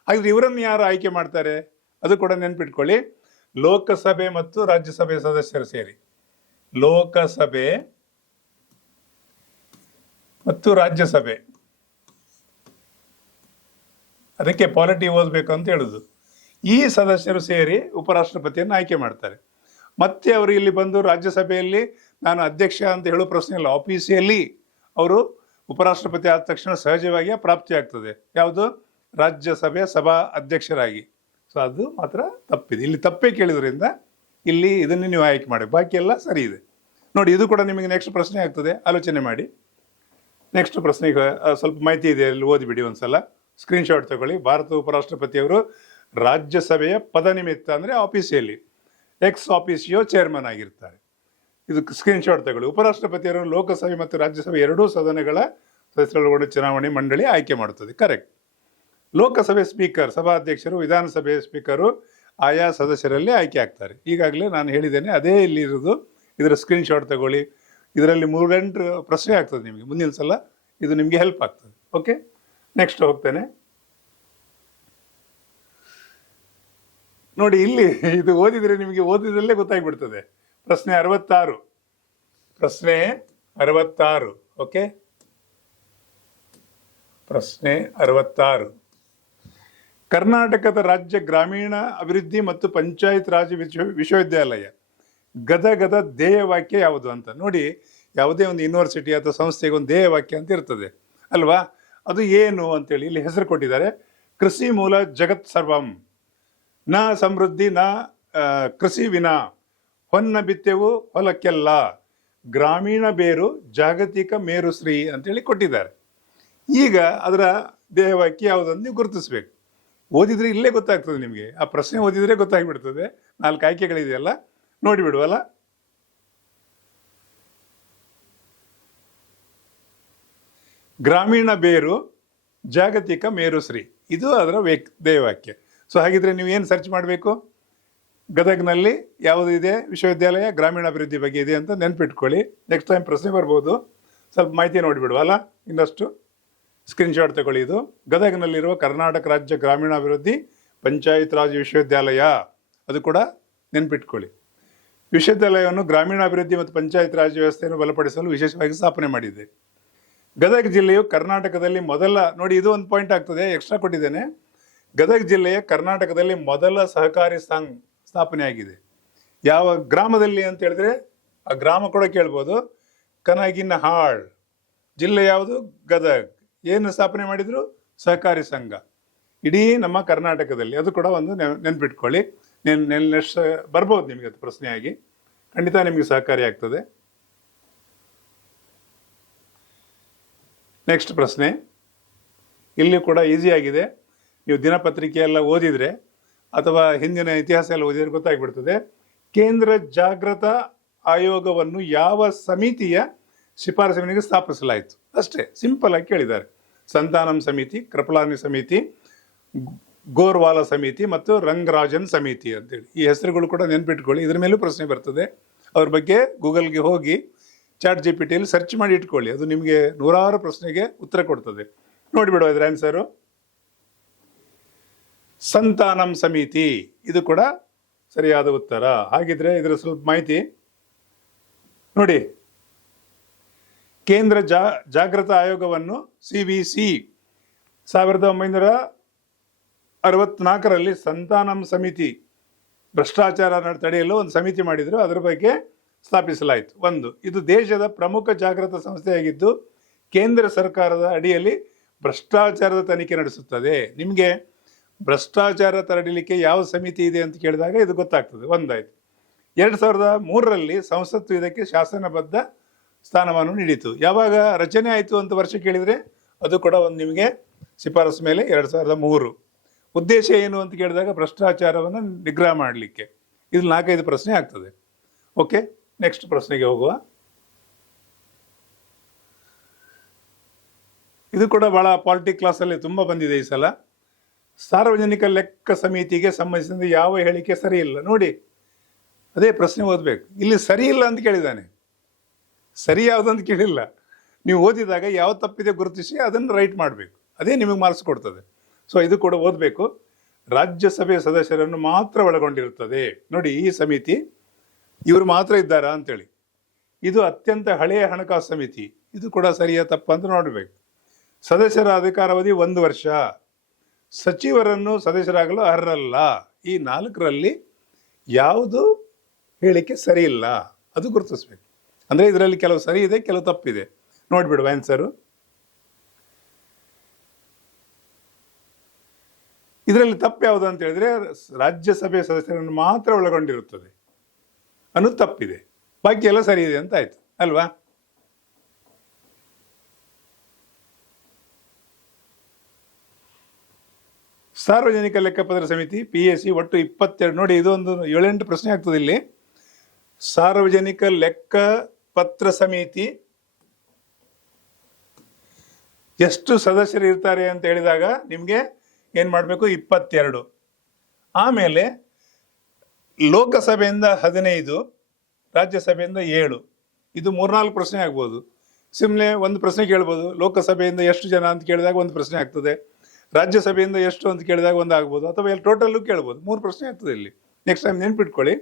ಹಾಗಾದ್ರೆ ಇವರನ್ನು ಯಾರು ಆಯ್ಕೆ ಮಾಡ್ತಾರೆ? ಅದು ಕೂಡ ನೆನ್ಪಿಟ್ಕೊಳ್ಳಿ. ಲೋಕಸಭೆ ಮತ್ತು ರಾಜ್ಯಸಭೆ ಸದಸ್ಯರು ಸೇರಿ, ಲೋಕಸಭೆ ಮತ್ತು ರಾಜ್ಯಸಭೆ, ಅದಕ್ಕೆ ಪಾಲಿಟಿ ಓದಬೇಕು ಅಂತ ಹೇಳುದು. ಈ ಸದಸ್ಯರು ಸೇರಿ ಉಪರಾಷ್ಟ್ರಪತಿಯನ್ನು ಆಯ್ಕೆ ಮಾಡ್ತಾರೆ. ಮತ್ತೆ ಅವರು ಇಲ್ಲಿ ಬಂದು ರಾಜ್ಯಸಭೆಯಲ್ಲಿ ನಾನು ಅಧ್ಯಕ್ಷ ಅಂತ ಹೇಳೋ ಪ್ರಶ್ನೆ ಇಲ್ಲ. ಆಫೀಸಿಯಲ್ಲಿ ಅವರು ಉಪರಾಷ್ಟ್ರಪತಿ ಆದ ತಕ್ಷಣ ಸಹಜವಾಗಿ ಪ್ರಾಪ್ತಿ ಆಗ್ತದೆ. ಯಾವುದು? ರಾಜ್ಯಸಭೆಯ ಸಭಾ ಅಧ್ಯಕ್ಷರಾಗಿ. ಸೊ ಅದು ಮಾತ್ರ ತಪ್ಪಿದೆ. ಇಲ್ಲಿ ತಪ್ಪೇ ಕೇಳಿದ್ರಿಂದ ಇಲ್ಲಿ ಇದನ್ನು ನೀವು ಆಯ್ಕೆ ಮಾಡಿ, ಬಾಕಿ ಎಲ್ಲ ಸರಿ ಇದೆ. ನೋಡಿ, ಇದು ಕೂಡ ನಿಮಗೆ ನೆಕ್ಸ್ಟ್ ಪ್ರಶ್ನೆ ಆಗ್ತದೆ, ಆಲೋಚನೆ ಮಾಡಿ. ನೆಕ್ಸ್ಟ್ ಪ್ರಶ್ನೆಗೆ ಸ್ವಲ್ಪ ಮಾಹಿತಿ ಇದೆ, ಅಲ್ಲಿ ಓದಿಬಿಡಿ ಒಂದ್ಸಲ, ಸ್ಕ್ರೀನ್ಶಾಟ್ ತಗೊಳ್ಳಿ. ಭಾರತ ಉಪರಾಷ್ಟ್ರಪತಿಯವರು ರಾಜ್ಯಸಭೆಯ ಪದನಿಮಿತ್ತ ಅಂದರೆ ಆಫೀಸಿಯಲ್ಲಿ ಎಕ್ಸ್ ಆಫೀಸಿಯೋ ಚೇರ್ಮನ್ ಆಗಿರ್ತಾರೆ. ಇದು ಸ್ಕ್ರೀನ್ಶಾಟ್ ತಗೊಳ್ಳಿ. ಉಪರಾಷ್ಟ್ರಪತಿಯವರು ಲೋಕಸಭೆ ಮತ್ತು ರಾಜ್ಯಸಭೆ ಎರಡೂ ಸದನಗಳ ಸದಸ್ಯರೊಳಗೊಂಡ ಚುನಾವಣೆ ಮಂಡಳಿ ಆಯ್ಕೆ ಮಾಡುತ್ತದೆ. ಕರೆಕ್ಟ್. ಲೋಕಸಭೆ ಸ್ಪೀಕರ್, ಸಭಾಧ್ಯಕ್ಷರು, ವಿಧಾನಸಭೆಯ ಸ್ಪೀಕರು ಆಯಾ ಸದಸ್ಯರಲ್ಲಿ ಆಯ್ಕೆ ಆಗ್ತಾರೆ. ಈಗಾಗಲೇ ನಾನು ಹೇಳಿದ್ದೇನೆ, ಅದೇ ಇಲ್ಲಿ ಇರೋದು. ಇದರ ಸ್ಕ್ರೀನ್ಶಾಟ್ ತಗೊಳ್ಳಿ. ಇದರಲ್ಲಿ 3-8 ಪ್ರಶ್ನೆ ಆಗ್ತದೆ ನಿಮಗೆ ಮುಂದಿನ ಸಲ, ಇದು ನಿಮಗೆ ಹೆಲ್ಪ್ ಆಗ್ತದೆ. ಓಕೆ, ನೆಕ್ಸ್ಟ್ ಹೋಗ್ತೇನೆ. ನೋಡಿ ಇಲ್ಲಿ ಇದು ಓದಿದರೆ ನಿಮಗೆ ಓದಿದ್ರಲ್ಲೇ ಗೊತ್ತಾಗ್ಬಿಡ್ತದೆ. ಪ್ರಶ್ನೆ 66, ಪ್ರಶ್ನೆ 66. ಓಕೆ, ಪ್ರಶ್ನೆ 66. ಕರ್ನಾಟಕದ ರಾಜ್ಯ ಗ್ರಾಮೀಣ ಅಭಿವೃದ್ಧಿ ಮತ್ತು ಪಂಚಾಯತ್ ರಾಜ್ ವಿಶ್ವವಿದ್ಯಾಲಯ ಗದಗದ ಧ್ಯೇಯವಾಕ್ಯ ಯಾವುದು ಅಂತ. ನೋಡಿ, ಯಾವುದೇ ಒಂದು ಯೂನಿವರ್ಸಿಟಿ ಅಥವಾ ಸಂಸ್ಥೆಗೆ ಒಂದು ಧ್ಯೇಯವಾಕ್ಯ ಅಂತ ಇರ್ತದೆ ಅಲ್ವಾ, ಅದು ಏನು ಅಂತೇಳಿ ಇಲ್ಲಿ ಹೆಸರು ಕೊಟ್ಟಿದ್ದಾರೆ. ಕೃಷಿ ಮೂಲ ಜಗತ್ ಸರ್ವಂ, ನ ಸಮೃದ್ಧಿ ನ ಕೃಷಿ ವಿನ, ಹೊನ್ನ ಬಿತ್ತೆವು ಹೊಲಕ್ಕೆಲ್ಲ, ಗ್ರಾಮೀಣ ಬೇರು ಜಾಗತಿಕ ಮೇರುಶ್ರೀ ಅಂತೇಳಿ ಕೊಟ್ಟಿದ್ದಾರೆ. ಈಗ ಅದರ ಧ್ಯೇಯವಾಕ್ಯ ಯಾವುದಂತ ನೀವು ಗುರುತಿಸ್ಬೇಕು. ಓದಿದ್ರೆ ಇಲ್ಲೇ ಗೊತ್ತಾಗ್ತದೆ ನಿಮಗೆ, ಆ ಪ್ರಶ್ನೆ ಓದಿದ್ರೆ ಗೊತ್ತಾಗ್ಬಿಡ್ತದೆ. 4 ಆಯ್ಕೆಗಳಿದೆಯಲ್ಲ, ನೋಡಿಬಿಡುವಲ್ಲ. ಗ್ರಾಮೀಣ ಬೇರು ಜಾಗತಿಕ ಮೇರುಶ್ರೀ, ಇದು ಅದರ ಧ್ಯೇಯವಾಕ್ಯ. ಸೊ ಹಾಗಿದ್ರೆ ನೀವು ಏನು ಸರ್ಚ್ ಮಾಡಬೇಕು? ಗದಗ್ನಲ್ಲಿ ಯಾವುದು ಇದೆ ವಿಶ್ವವಿದ್ಯಾಲಯ, ಗ್ರಾಮೀಣಾಭಿವೃದ್ಧಿ ಬಗ್ಗೆ ಇದೆ ಅಂತ ನೆನ್ಪಿಟ್ಕೊಳ್ಳಿ. ನೆಕ್ಸ್ಟ್ ಟೈಮ್ ಪ್ರಶ್ನೆ ಬರ್ಬೋದು. ಸ್ವಲ್ಪ ಮಾಹಿತಿ ನೋಡಿಬಿಡುವಲ್ಲ, ಇನ್ನಷ್ಟು ಸ್ಕ್ರೀನ್ಶಾಟ್ ತಗೊಳ್ಳಿ. ಇದು ಗದಗ್ನಲ್ಲಿರುವ ಕರ್ನಾಟಕ ರಾಜ್ಯ ಗ್ರಾಮೀಣಾಭಿವೃದ್ಧಿ ಪಂಚಾಯತ್ ರಾಜ್ ವಿಶ್ವವಿದ್ಯಾಲಯ, ಅದು ಕೂಡ ನೆನ್ಪಿಟ್ಕೊಳ್ಳಿ. ವಿಶ್ವವಿದ್ಯಾಲಯವನ್ನು ಗ್ರಾಮೀಣಾಭಿವೃದ್ಧಿ ಮತ್ತು ಪಂಚಾಯತ್ ರಾಜ್ ವ್ಯವಸ್ಥೆಯನ್ನು ಬಲಪಡಿಸಲು ವಿಶೇಷವಾಗಿ ಸ್ಥಾಪನೆ ಮಾಡಿದೆ. ಗದಗ ಜಿಲ್ಲೆಯು ಕರ್ನಾಟಕದಲ್ಲಿ ಮೊದಲ, ನೋಡಿ ಇದು ಒಂದು ಪಾಯಿಂಟ್ ಆಗ್ತದೆ, ಎಕ್ಸ್ಟ್ರಾ ಕೊಟ್ಟಿದ್ದೇನೆ. ಗದಗ ಜಿಲ್ಲೆಯ ಕರ್ನಾಟಕದಲ್ಲಿ ಮೊದಲ ಸಹಕಾರಿ ಸಂಘ ಸ್ಥಾಪನೆ ಆಗಿದೆ. ಯಾವ ಗ್ರಾಮದಲ್ಲಿ ಅಂತ ಹೇಳಿದ್ರೆ ಆ ಗ್ರಾಮ ಕೂಡ ಕೇಳ್ಬೋದು. ಕನಗಿನಹಾಳ್, ಜಿಲ್ಲೆ ಯಾವುದು? ಗದಗ್. ಏನು ಸ್ಥಾಪನೆ ಮಾಡಿದ್ರು? ಸಹಕಾರಿ ಸಂಘ, ಇಡೀ ನಮ್ಮ ಕರ್ನಾಟಕದಲ್ಲಿ. ಅದು ಕೂಡ ಒಂದು ನೆನ್ಪಿಟ್ಕೊಳ್ಳಿ. ನೆಕ್ಸ್ಟ್ ಬರ್ಬೋದು ನಿಮಗೆ ಅದು ಪ್ರಶ್ನೆಯಾಗಿ, ಖಂಡಿತ ನಿಮಗೆ ಸಹಕಾರಿ ಆಗ್ತದೆ. ನೆಕ್ಸ್ಟ್ ಪ್ರಶ್ನೆ, ಇಲ್ಲಿ ಕೂಡ ಈಸಿ ಆಗಿದೆ. ನೀವು ದಿನಪತ್ರಿಕೆ ಎಲ್ಲ ಓದಿದರೆ ಅಥವಾ ಹಿಂದಿನ ಇತಿಹಾಸ ಎಲ್ಲ ಓದಿದ್ರೆ ಗೊತ್ತಾಗ್ಬಿಡ್ತದೆ. ಕೇಂದ್ರ ಜಾಗೃತ ಆಯೋಗವನ್ನು ಯಾವ ಸಮಿತಿಯ ಶಿಫಾರಸಿನಿಗೆ ಸ್ಥಾಪಿಸಲಾಯಿತು? ಅಷ್ಟೇ, ಸಿಂಪಲ್ ಆಗಿ ಕೇಳಿದ್ದಾರೆ. ಸಂತಾನಂ ಸಮಿತಿ, ಕೃಪಲಾನಿ ಸಮಿತಿ, ಗೋರ್ವಾಲ ಸಮಿತಿ ಮತ್ತು ರಂಗರಾಜನ್ ಸಮಿತಿ ಅಂತೇಳಿ ಈ ಹೆಸರುಗಳು ಕೂಡ ನೆನ್ಪಿಟ್ಕೊಳ್ಳಿ. ಇದ್ರ ಮೇಲೂ ಪ್ರಶ್ನೆ ಬರ್ತದೆ. ಅವ್ರ ಬಗ್ಗೆ ಗೂಗಲ್ಗೆ ಹೋಗಿ ಚಾಟ್ GPT ಸರ್ಚ್ ಮಾಡಿ ಇಟ್ಕೊಳ್ಳಿ. ಅದು ನಿಮಗೆ 100 ಪ್ರಶ್ನೆಗೆ ಉತ್ತರ ಕೊಡ್ತದೆ. ನೋಡಿಬಿಡುವ ಇದರ ಆನ್ಸರು ಸಂತಾನಂ ಸಮಿತಿ, ಇದು ಕೂಡ ಸರಿಯಾದ ಉತ್ತರ. ಹಾಗಿದ್ರೆ ಇದರ ಸ್ವಲ್ಪ ಮಾಹಿತಿ ನೋಡಿ. ಕೇಂದ್ರ ಜಾಗೃತ ಆಯೋಗವನ್ನು CBC 1964ರಲ್ಲಿ ಸಂತಾನಂ ಸಮಿತಿ ಭ್ರಷ್ಟಾಚಾರ ತಡೆಯಲು ಒಂದು ಸಮಿತಿ ಮಾಡಿದ್ರು, ಅದರ ಬಗ್ಗೆ ಸ್ಥಾಪಿಸಲಾಯಿತು. ಒಂದು, ಇದು ದೇಶದ ಪ್ರಮುಖ ಜಾಗೃತ ಸಂಸ್ಥೆಯಾಗಿದ್ದು ಕೇಂದ್ರ ಸರ್ಕಾರದ ಅಡಿಯಲ್ಲಿ ಭ್ರಷ್ಟಾಚಾರದ ತನಿಖೆ ನಡೆಸುತ್ತದೆ. ನಿಮಗೆ ಭ್ರಷ್ಟಾಚಾರ ತಡೆಯಲಿಕ್ಕೆ ಯಾವ ಸಮಿತಿ ಇದೆ ಅಂತ ಕೇಳಿದಾಗ ಇದು ಗೊತ್ತಾಗ್ತದೆ. ಒಂದಾಯ್ತು. 2003ರಲ್ಲಿ ಸಂಸತ್ತು ಇದಕ್ಕೆ ಶಾಸನಬದ್ಧ ಸ್ಥಾನಮಾನ ನೀಡಿತು. ಯಾವಾಗ ರಚನೆ ಆಯಿತು ಅಂತ ವರ್ಷ ಕೇಳಿದರೆ ಅದು ಕೂಡ ಒಂದು ನಿಮಗೆ ಶಿಫಾರಸು ಮೇಲೆ 2003. ಉದ್ದೇಶ ಏನು ಅಂತ ಕೇಳಿದಾಗ ಭ್ರಷ್ಟಾಚಾರವನ್ನು ನಿಗ್ರಹ ಮಾಡಲಿಕ್ಕೆ. ಇದು 4-5 ಪ್ರಶ್ನೆ ಆಗ್ತದೆ. ಓಕೆ, ನೆಕ್ಸ್ಟ್ ಪ್ರಶ್ನೆಗೆ ಹೋಗುವ. ಇದು ಕೂಡ ಭಾಳ ಪಾಲಿಟಿಕ್ ಕ್ಲಾಸಲ್ಲಿ ತುಂಬ ಬಂದಿದೆ ಈ ಸಲ. ಸಾರ್ವಜನಿಕ ಲೆಕ್ಕ ಸಮಿತಿಗೆ ಸಂಬಂಧಿಸಿದ ಯಾವ ಹೇಳಿಕೆ ಸರಿ ಇಲ್ಲ? ನೋಡಿ, ಅದೇ ಪ್ರಶ್ನೆ ಓದಬೇಕು. ಇಲ್ಲಿ ಸರಿ ಇಲ್ಲ ಅಂತ ಕೇಳಿದ್ದಾನೆ, ಸರಿ ಯಾವುದಂತ ಕೇಳಿಲ್ಲ. ನೀವು ಓದಿದಾಗ ಯಾವ ತಪ್ಪಿದೆ ಗುರುತಿಸಿ ಅದನ್ನು ರೈಟ್ ಮಾಡಬೇಕು, ಅದೇ ನಿಮಗೆ ಮಾರ್ಕ್ಸ್ ಕೊಡ್ತದೆ. ಸೊ ಇದು ಕೂಡ ಓದಬೇಕು. ರಾಜ್ಯಸಭೆ ಸದಸ್ಯರನ್ನು ಮಾತ್ರ ಒಳಗೊಂಡಿರುತ್ತದೆ. ನೋಡಿ, ಈ ಸಮಿತಿ ಇವರು ಮಾತ್ರ ಇದ್ದಾರಾ ಅಂತೇಳಿ. ಇದು ಅತ್ಯಂತ ಹಳೆಯ ಹಣಕಾಸು ಸಮಿತಿ. ಇದು ಕೂಡ ಸರಿಯಾ ತಪ್ಪ ಅಂತ ನೋಡಬೇಕು. ಸದಸ್ಯರ ಅಧಿಕಾರಾವಧಿ 1 ವರ್ಷ. ಸಚಿವರನ್ನು ಸದಸ್ಯರಾಗಲು ಅರ್ಹರಲ್ಲ. ಈ 4ರಲ್ಲಿ ಯಾವುದು ಹೇಳಿಕೆ ಸರಿ ಇಲ್ಲ ಅದು ಗುರುತಿಸ್ಬೇಕು. ಅಂದರೆ ಇದರಲ್ಲಿ ಕೆಲವು ಸರಿ ಇದೆ, ಕೆಲವು ತಪ್ಪಿದೆ. ನೋಡಿಬಿಡುವ ಆನ್ಸರು. ಇದರಲ್ಲಿ ತಪ್ಪು ಯಾವುದು ಅಂತ ಹೇಳಿದ್ರೆ ರಾಜ್ಯಸಭೆ ಸದಸ್ಯರನ್ನು ಮಾತ್ರ ಒಳಗೊಂಡಿರುತ್ತದೆ ಅನ್ನೋದು ತಪ್ಪಿದೆ. ಬಾಕಿ ಎಲ್ಲ ಸರಿ ಇದೆ ಅಂತ ಆಯ್ತು ಅಲ್ವಾ? ಸಾರ್ವಜನಿಕ ಲೆಕ್ಕಪತ್ರ ಸಮಿತಿ PAC ಒಟ್ಟು 22. ನೋಡಿ, ಇದೊಂದು 7-8 ಪ್ರಶ್ನೆ ಆಗ್ತದೆ ಇಲ್ಲಿ. ಸಾರ್ವಜನಿಕ ಲೆಕ್ಕಪತ್ರ ಸಮಿತಿ ಎಷ್ಟು ಸದಸ್ಯರು ಇರ್ತಾರೆ ಅಂತ ಹೇಳಿದಾಗ ನಿಮಗೆ ಏನು ಮಾಡಬೇಕು? 22. ಆಮೇಲೆ ಲೋಕಸಭೆಯಿಂದ 15, ರಾಜ್ಯಸಭೆಯಿಂದ 7. ಇದು 3-4 ಪ್ರಶ್ನೆ ಆಗ್ಬೋದು. ಸುಮ್ಮನೆ ಒಂದು ಪ್ರಶ್ನೆ ಕೇಳ್ಬೋದು. ಲೋಕಸಭೆಯಿಂದ ಎಷ್ಟು ಜನ ಅಂತ ಕೇಳಿದಾಗ ಒಂದು ಪ್ರಶ್ನೆ ಆಗ್ತದೆ, ರಾಜ್ಯಸಭೆಯಿಂದ ಎಷ್ಟು ಅಂತ ಕೇಳಿದಾಗ ಒಂದು ಆಗ್ಬೋದು, ಅಥವಾ ಇಲ್ಲಿ ಟೋಟಲ್ಲು ಕೇಳ್ಬೋದು. 3 ಪ್ರಶ್ನೆ ಆಗ್ತದೆ ಇಲ್ಲಿ. ನೆಕ್ಸ್ಟ್ ಟೈಮ್ ನೆನ್ಪಿಟ್ಕೊಳ್ಳಿ.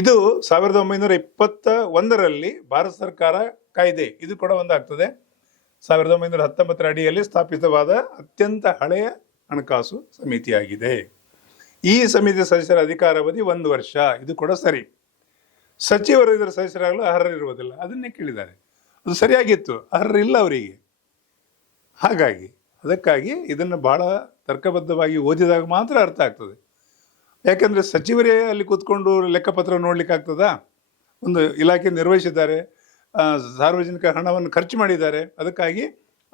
ಇದು 1921ರಲ್ಲಿ ಭಾರತ ಸರ್ಕಾರ ಕಾಯ್ದೆ, ಇದು ಕೂಡ ಒಂದು ಆಗ್ತದೆ. 1919 ಅಡಿಯಲ್ಲಿ ಸ್ಥಾಪಿತವಾದ ಅತ್ಯಂತ ಹಳೆಯ ಹಣಕಾಸು ಸಮಿತಿಯಾಗಿದೆ. ಈ ಸಮಿತಿ ಸದಸ್ಯರ ಅಧಿಕಾರಾವಧಿ 1 ವರ್ಷ. ಇದು ಕೂಡ ಸರಿ. ಸಚಿವರು ಇದರ ಸದಸ್ಯರಾಗಲು ಅರ್ಹರಿರುವುದಿಲ್ಲ, ಅದನ್ನೇ ಕೇಳಿದ್ದಾರೆ. ಅದು ಸರಿಯಾಗಿತ್ತು, ಅರ್ಹರಿಲ್ಲ ಅವರಿಗೆ. ಅದಕ್ಕಾಗಿ ಇದನ್ನು ಬಹಳ ತರ್ಕಬದ್ಧವಾಗಿ ಓದಿದಾಗ ಮಾತ್ರ ಅರ್ಥ ಆಗ್ತದೆ. ಯಾಕಂದರೆ ಸಚಿವರೇ ಅಲ್ಲಿ ಕೂತ್ಕೊಂಡು ಲೆಕ್ಕಪತ್ರ ನೋಡ್ಲಿಕ್ಕೆ ಆಗ್ತದಾ? ಒಂದು ಇಲಾಖೆ ನಿರ್ವಹಿಸಿದ್ದಾರೆ, ಸಾರ್ವಜನಿಕ ಹಣವನ್ನು ಖರ್ಚು ಮಾಡಿದ್ದಾರೆ, ಅದಕ್ಕಾಗಿ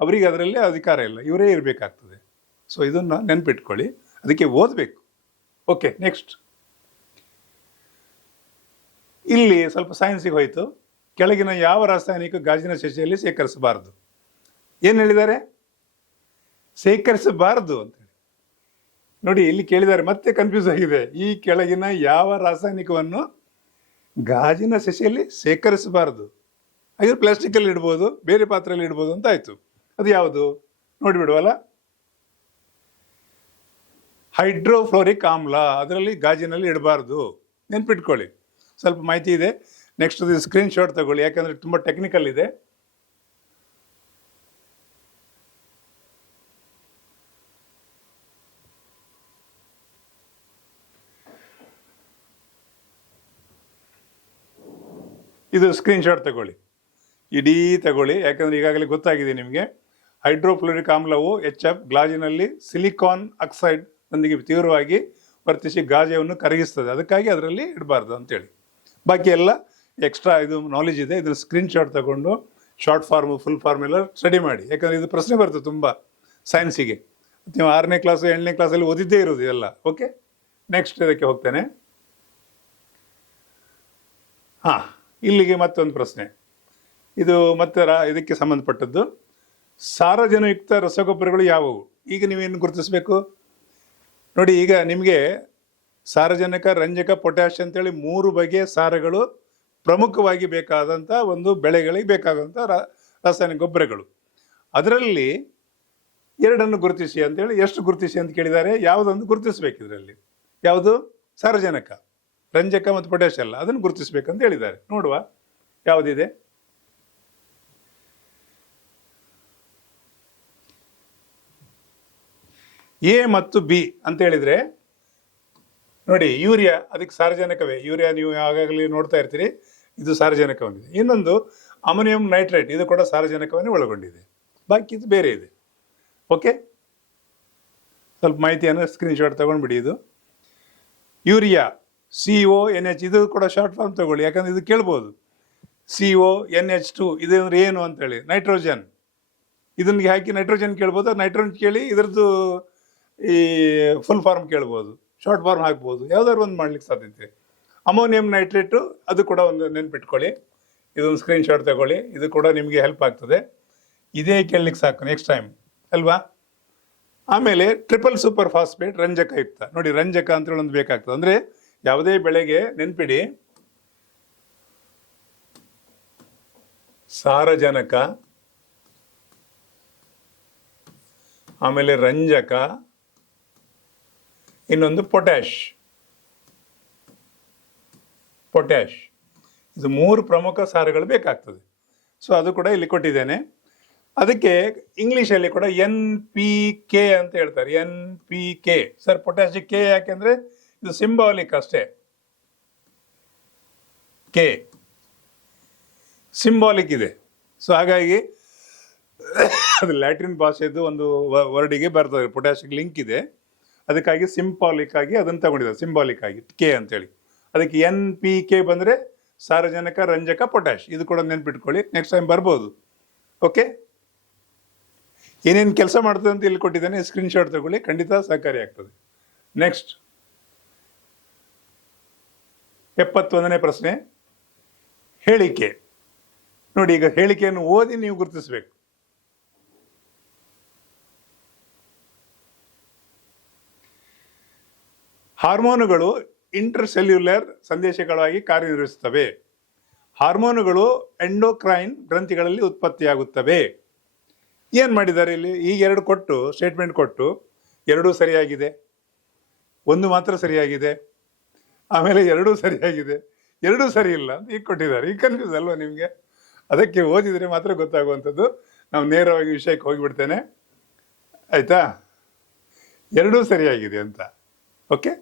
ಅವರಿಗೆ ಅದರಲ್ಲಿ ಅಧಿಕಾರ ಇಲ್ಲ, ಇವರೇ ಇರಬೇಕಾಗ್ತದೆ. ಸೊ ಇದನ್ನು ನೆನ್ಪಿಟ್ಕೊಳ್ಳಿ, ಅದಕ್ಕೆ ಓದಬೇಕು. Okay, next. ಇಲ್ಲಿ ಸ್ವಲ್ಪ ಸೈನ್ಸಿಗೆ ಹೋಯಿತು. ಕೆಳಗಿನ ಯಾವ ರಾಸಾಯನಿಕ ಗಾಜಿನ ಸಸಿಯಲ್ಲಿ ಶೇಖರಿಸಬಾರದು? ಏನು ಹೇಳಿದ್ದಾರೆ? ಶೇಖರಿಸಬಾರದು ಅಂತೇಳಿ. ನೋಡಿ, ಇಲ್ಲಿ ಕೇಳಿದ್ದಾರೆ, ಮತ್ತೆ ಕನ್ಫ್ಯೂಸ್ ಆಗಿದೆ. ಈ ಕೆಳಗಿನ ಯಾವ ರಾಸಾಯನಿಕವನ್ನು ಗಾಜಿನ ಸಸಿಯಲ್ಲಿ ಶೇಖರಿಸಬಾರದು? ಹಾಗೆ ಪ್ಲಾಸ್ಟಿಕಲ್ಲಿ ಇಡ್ಬೋದು, ಬೇರೆ ಪಾತ್ರೆಯಲ್ಲಿ ಇಡ್ಬೋದು ಅಂತ ಆಯಿತು. ಅದು ಯಾವುದು ನೋಡಿಬಿಡುವಲ್ಲ? ಹೈಡ್ರೋಫ್ಲೋರಿಕ್ ಆಮ್ಲ. ಅದರಲ್ಲಿ ಗಾಜಿನಲ್ಲಿ ಇಡಬಾರ್ದು, ನೆನ್ಪಿಟ್ಕೊಳ್ಳಿ. ಸ್ವಲ್ಪ ಮಾಹಿತಿ ಇದೆ. ನೆಕ್ಸ್ಟ್ ಸ್ಕ್ರೀನ್ ಶಾಟ್ ತಗೊಳ್ಳಿ, ಯಾಕಂದರೆ ತುಂಬ ಟೆಕ್ನಿಕಲ್ ಇದೆ. ಇದು ಸ್ಕ್ರೀನ್ ಶಾಟ್ ತಗೊಳ್ಳಿ, ಇಡೀ ತಗೊಳ್ಳಿ, ಯಾಕಂದರೆ ಈಗಾಗಲೇ ಗೊತ್ತಾಗಿದೆ ನಿಮಗೆ. ಹೈಡ್ರೋಫ್ಲೋರಿಕ್ ಆಮ್ಲವು HF ಗಾಜಿನಲ್ಲಿ ಸಿಲಿಕಾನ್ ಆಕ್ಸೈಡ್ ನೊಂದಿಗೆ ತೀವ್ರವಾಗಿ ವರ್ತಿಸಿ ಗಾಜವನ್ನು ಕರಗಿಸ್ತದೆ, ಅದಕ್ಕಾಗಿ ಅದರಲ್ಲಿ ಇಡಬಾರ್ದು ಅಂತೇಳಿ. ಬಾಕಿ ಎಲ್ಲ ಎಕ್ಸ್ಟ್ರಾ ಇದು ನಾಲೆಜ್ ಇದೆ. ಇದನ್ನು ಸ್ಕ್ರೀನ್ ಶಾಟ್ ತಗೊಂಡು ಶಾರ್ಟ್ ಫಾರ್ಮು ಫುಲ್ ಫಾರ್ಮ್ ಎಲ್ಲ ಸ್ಟಡಿ ಮಾಡಿ, ಯಾಕಂದರೆ ಇದು ಪ್ರಶ್ನೆ ಬರ್ತದೆ ತುಂಬ ಸೈನ್ಸಿಗೆ. ನೀವು 6ನೇ ಕ್ಲಾಸು 8ನೇ ಕ್ಲಾಸಲ್ಲಿ ಓದಿದ್ದೇ ಇರೋದು ಎಲ್ಲ. ಓಕೆ, ನೆಕ್ಸ್ಟ್ ಇದಕ್ಕೆ ಹೋಗ್ತೇನೆ. ಇಲ್ಲಿಗೆ ಮತ್ತೊಂದು ಪ್ರಶ್ನೆ. ಇದು ಮತ್ತೆ ಇದಕ್ಕೆ ಸಂಬಂಧಪಟ್ಟದ್ದು. ಸಾರಜನಕಯುಕ್ತ ರಸಗೊಬ್ಬರಗಳು ಯಾವುವು? ಈಗ ನೀವೇನು ಗುರುತಿಸಬೇಕು ನೋಡಿ. ಈಗ ನಿಮಗೆ ಸಾರಜನಕ, ರಂಜಕ, ಪೊಟ್ಯಾಷ್ ಅಂತೇಳಿ 3 ಬಗೆಯ ಸಾರಗಳು ಪ್ರಮುಖವಾಗಿ ಬೇಕಾದಂಥ ಒಂದು ಬೆಳೆಗಳಿಗೆ ಬೇಕಾದಂಥ ರಾಸಾಯನಿಕ ಗೊಬ್ಬರಗಳು. ಅದರಲ್ಲಿ 2 ಗುರುತಿಸಿ ಅಂತೇಳಿ. ಎಷ್ಟು ಗುರುತಿಸಿ ಅಂತ ಕೇಳಿದ್ದಾರೆ? ಯಾವುದೊಂದು ಗುರುತಿಸ್ಬೇಕು ಇದರಲ್ಲಿ. ಯಾವುದು? ಸಾರಜನಕ, ರಂಜಕ ಮತ್ತು ಪೊಟ್ಯಾಷ್ ಅಲ್ಲ, ಅದನ್ನು ಗುರುತಿಸ್ಬೇಕಂತ ಹೇಳಿದ್ದಾರೆ. ನೋಡುವ ಯಾವುದಿದೆ. ಎ ಮತ್ತು ಬಿ ಅಂತ ಹೇಳಿದರೆ ನೋಡಿ, ಯೂರಿಯಾ ಅದಕ್ಕೆ ಸಾರಜನಕವೇ. ಯೂರಿಯಾ ನೀವು ಆಗಾಗಲೇ ನೋಡ್ತಾ ಇರ್ತೀರಿ, ಇದು ಸಾರಜನಕ ಹೊಂದಿದೆ. ಇನ್ನೊಂದು ಅಮೋನಿಯಂ ನೈಟ್ರೇಟ್, ಇದು ಕೂಡ ಸಾರಜನಕವನ್ನೇ ಒಳಗೊಂಡಿದೆ. ಬಾಕಿ ಇದು ಬೇರೆ ಇದೆ. ಓಕೆ, ಸ್ವಲ್ಪ ಮಾಹಿತಿಯನ್ನು ಸ್ಕ್ರೀನ್ ಶಾಟ್ ತಗೊಂಡ್ಬಿಡಿ. ಇದು ಯೂರಿಯಾ CONH, ಇದು ಕೂಡ ಶಾರ್ಟ್ ಫಾರ್ಮ್ ತಗೊಳ್ಳಿ, ಯಾಕಂದರೆ ಇದು ಕೇಳ್ಬೋದು. CONH2 ಇದು ಅಂದರೆ ಏನು ಅಂತೇಳಿ. ನೈಟ್ರೋಜನ್, ಇದನ್ಗೆ ಹಾಕಿ ನೈಟ್ರೋಜನ್ ಕೇಳ್ಬೋದು. ನೈಟ್ರೋಜನ್ ಕೇಳಿ ಇದರದ್ದು ಈ ಫುಲ್ ಫಾರ್ಮ್ ಕೇಳ್ಬೋದು, ಶಾರ್ಟ್ ಫಾರ್ಮ್ ಹಾಕ್ಬೋದು, ಯಾವುದಾದ್ರು ಒಂದು ಮಾಡ್ಲಿಕ್ಕೆ ಸಾಧ್ಯತೆ. ಅಮೋನಿಯಂ ನೈಟ್ರೇಟು, ಅದು ಕೂಡ ಒಂದು ನೆನ್ಪಿಟ್ಕೊಳ್ಳಿ. ಇದೊಂದು ಸ್ಕ್ರೀನ್ ಶಾಟ್ ತಗೊಳ್ಳಿ, ಇದು ಕೂಡ ನಿಮಗೆ ಹೆಲ್ಪ್ ಆಗ್ತದೆ. ಇದೇ ಕೇಳಲಿಕ್ಕೆ ಸಾಕು ನೆಕ್ಸ್ಟ್ ಟೈಮ್ ಅಲ್ವಾ? ಆಮೇಲೆ ಟ್ರಿಪಲ್ ಸೂಪರ್ ಫಾಸ್ಫೇಟ್ ರಂಜಕಯುಕ್ತ. ನೋಡಿ, ರಂಜಕ ಅಂತೇಳಿ ಒಂದು ಬೇಕಾಗ್ತದೆ. ಅಂದರೆ ಯಾವುದೇ ಬೆಳೆಗೆ ನೆನ್ಪಿಡಿ, ಸಾರಜನಕ, ಆಮೇಲೆ ರಂಜಕ, ಇನ್ನೊಂದು ಪೊಟ್ಯಾಷ್. ಇದು 3 ಪ್ರಮುಖ ಸಾರಗಳು ಬೇಕಾಗ್ತದೆ. ಸೊ ಅದು ಕೂಡ ಇಲ್ಲಿ ಕೊಟ್ಟಿದ್ದೇನೆ. ಅದಕ್ಕೆ ಇಂಗ್ಲೀಷಲ್ಲಿ ಕೂಡ NPK ಅಂತ ಹೇಳ್ತಾರೆ. NPK. ಸರ್, ಪೊಟ್ಯಾಷಿಕ್ ಕೆ ಯಾಕೆಂದರೆ ಇದು ಸಿಂಬಾಲಿಕ್ ಅಷ್ಟೇ. ಕೆ ಸಿಂಬಾಲಿಕ್ ಇದೆ. ಸೊ ಹಾಗಾಗಿ ಅದು ಲ್ಯಾಟಿನ್ ಭಾಷೆದು ಒಂದು ವರ್ಡಿಗೆ ಬರ್ತದೆ, ಪೊಟ್ಯಾಷಿಕ್ ಲಿಂಕ್ ಇದೆ. ಅದಕ್ಕಾಗಿ ಸಿಂಬಾಲಿಕ್ ಆಗಿ ಅದನ್ನು ತಗೊಂಡಿದ್ದಾರೆ, ಸಿಂಬಾಲಿಕ್ ಆಗಿ ಕೆ ಅಂತೇಳಿ. ಅದಕ್ಕೆ NPK ಬಂದರೆ ಸಾರಜನಕ, ರಂಜಕ, ಪೊಟ್ಯಾಷ್. ಇದು ಕೂಡ ನೆನ್ಪಿಟ್ಕೊಳ್ಳಿ, ನೆಕ್ಸ್ಟ್ ಟೈಮ್ ಬರ್ಬೋದು. ಓಕೆ, ಏನೇನು ಕೆಲಸ ಮಾಡ್ತದೆ ಅಂತ ಇಲ್ಲಿ ಕೊಟ್ಟಿದ್ದೇನೆ, ಸ್ಕ್ರೀನ್ ಶಾಟ್ ತಗೊಳ್ಳಿ, ಖಂಡಿತ ಸಹಕಾರಿ ಆಗ್ತದೆ. ನೆಕ್ಸ್ಟ್ 71ನೇ ಪ್ರಶ್ನೆ, ಹೇಳಿಕೆ. ನೋಡಿ, ಈಗ ಹೇಳಿಕೆಯನ್ನು ಓದಿ ನೀವು ಗುರುತಿಸಬೇಕು. ಹಾರ್ಮೋನುಗಳು ಇಂಟರ್ಸೆಲ್ಯುಲರ್ ಸಂದೇಶಗಳಾಗಿ ಕಾರ್ಯನಿರ್ವಹಿಸುತ್ತವೆ. ಹಾರ್ಮೋನುಗಳು ಎಂಡೋಕ್ರೈನ್ ಗ್ರಂಥಿಗಳಲ್ಲಿ ಉತ್ಪತ್ತಿಯಾಗುತ್ತವೆ. ಏನು ಮಾಡಿದ್ದಾರೆ ಇಲ್ಲಿ? ಈಗ ಎರಡು ಕೊಟ್ಟು ಸ್ಟೇಟ್ಮೆಂಟ್ ಕೊಟ್ಟು ಎರಡೂ ಸರಿಯಾಗಿದೆ, ಒಂದು ಮಾತ್ರ ಸರಿಯಾಗಿದೆ, ಆಮೇಲೆ ಎರಡೂ ಸರಿಯಾಗಿದೆ, ಎರಡೂ ಸರಿ ಇಲ್ಲ ಅಂತ ಈಗ ಕೊಟ್ಟಿದ್ದಾರೆ. ಈಗ ಕನ್ಫ್ಯೂಸ್ ಅಲ್ವಾ ನಿಮಗೆ? ಅದಕ್ಕೆ ಓದಿದರೆ ಮಾತ್ರ ಗೊತ್ತಾಗುವಂಥದ್ದು. ನಾವು ನೇರವಾಗಿ ವಿಷಯಕ್ಕೆ ಹೋಗಿಬಿಡ್ತೇನೆ, ಆಯಿತಾ? ಎರಡೂ ಸರಿಯಾಗಿದೆ ಅಂತ. ಓಕೆ,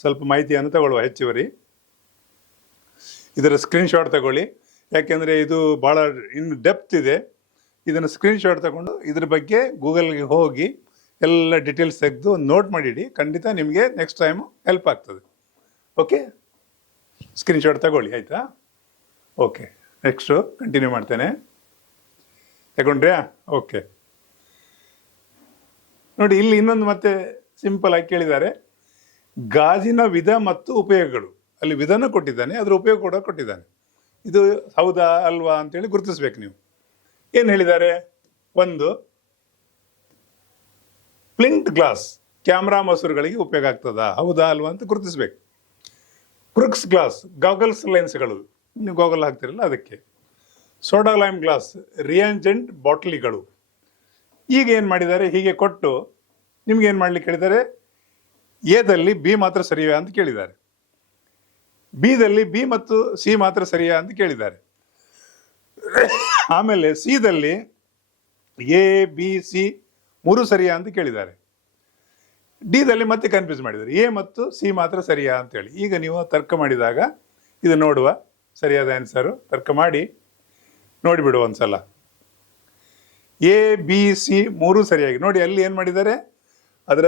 ಸ್ವಲ್ಪ ಮಾಹಿತಿಯನ್ನು ತಗೊಳ್ಳುವ ಹೆಚ್ಚುವರಿ. ಇದರ ಸ್ಕ್ರೀನ್ಶಾಟ್ ತಗೊಳ್ಳಿ, ಯಾಕೆಂದರೆ ಇದು ಭಾಳ ಇನ್ನು ಡೆಪ್ತ್ ಇದೆ. ಇದನ್ನು ಸ್ಕ್ರೀನ್ಶಾಟ್ ತಗೊಂಡು ಇದ್ರ ಬಗ್ಗೆ ಗೂಗಲ್ಗೆ ಹೋಗಿ ಎಲ್ಲ ಡೀಟೇಲ್ಸ್ ತೆಗೆದು ನೋಟ್ ಮಾಡಿಡಿ. ಖಂಡಿತ ನಿಮಗೆ ನೆಕ್ಸ್ಟ್ ಟೈಮು ಹೆಲ್ಪ್ ಆಗ್ತದೆ. ಓಕೆ, ಸ್ಕ್ರೀನ್ಶಾಟ್ ತಗೊಳ್ಳಿ, ಆಯಿತಾ? ಓಕೆ, ನೆಕ್ಸ್ಟು ಕಂಟಿನ್ಯೂ ಮಾಡ್ತೇನೆ. ತಗೊಂಡ್ರ್ಯಾ? ಓಕೆ, ನೋಡಿ ಇಲ್ಲಿ ಇನ್ನೊಂದು ಮತ್ತೆ ಸಿಂಪಲ್ ಆಗಿ ಕೇಳಿದ್ದಾರೆ. ಗಾಜಿನ ವಿಧ ಮತ್ತು ಉಪಯೋಗಗಳು. ಅಲ್ಲಿ ವಿಧಾನ ಕೊಟ್ಟಿದ್ದಾನೆ, ಅದರ ಉಪಯೋಗ ಕೂಡ ಕೊಟ್ಟಿದ್ದಾನೆ. ಇದು ಹೌದಾ ಅಲ್ವಾ ಅಂತೇಳಿ ಗುರುತಿಸ್ಬೇಕು ನೀವು. ಏನು ಹೇಳಿದ್ದಾರೆ? ಒಂದು, ಪ್ಲಿಂಟ್ ಗ್ಲಾಸ್ ಕ್ಯಾಮ್ರಾ ಮಸೂರುಗಳಿಗೆ ಉಪಯೋಗ ಆಗ್ತದಾ, ಹೌದಾ ಅಲ್ವಾ ಅಂತ ಗುರುತಿಸ್ಬೇಕು. ಕ್ರುಕ್ಸ್ ಗ್ಲಾಸ್ ಗಾಗಲ್ಸ್ ಲೆನ್ಸ್ಗಳು, ನೀವು ಗಾಗಲ್ ಹಾಕ್ತಿರಲ್ಲ ಅದಕ್ಕೆ. ಸೋಡಾ ಲೈಮ್ ಗ್ಲಾಸ್ ರಿಯಂಜೆಂಟ್ ಬಾಟ್ಲಿಗಳು. ಈಗ ಏನು ಮಾಡಿದ್ದಾರೆ? ಹೀಗೆ ಕೊಟ್ಟು ನಿಮ್ಗೆ ಏನು ಮಾಡ್ಲಿಕ್ಕೆ ಹೇಳಿದ್ದಾರೆ? ಎದಲ್ಲಿ ಬಿ ಮಾತ್ರ ಸರಿಯಾ ಅಂತ ಕೇಳಿದ್ದಾರೆ, ಬಿದಲ್ಲಿ ಬಿ ಮತ್ತು ಸಿ ಮಾತ್ರ ಸರಿಯಾ ಅಂತ ಕೇಳಿದ್ದಾರೆ. ಆಮೇಲೆ ಸಿದಲ್ಲಿ ಎ ಬಿ ಸಿ ಮೂರು ಸರಿಯಾ ಅಂತ ಕೇಳಿದ್ದಾರೆ. ಡಿದಲ್ಲಿ ಮತ್ತೆ ಕನ್ಫ್ಯೂಸ್ ಮಾಡಿದ್ದಾರೆ, ಎ ಮತ್ತು ಸಿ ಮಾತ್ರ ಸರಿಯಾ ಅಂತೇಳಿ. ಈಗ ನೀವು ತರ್ಕ ಮಾಡಿದಾಗ ಇದು ನೋಡುವ ಸರಿಯಾದ ಆನ್ಸರು. ತರ್ಕ ಮಾಡಿ ನೋಡಿಬಿಡುವ ಒಂದ್ಸಲ. ಎ ಬಿ ಸಿ ಮೂರು ಸರಿಯಾಗಿ ನೋಡಿ. ಅಲ್ಲಿ ಏನು ಮಾಡಿದ್ದಾರೆ? ಅದರ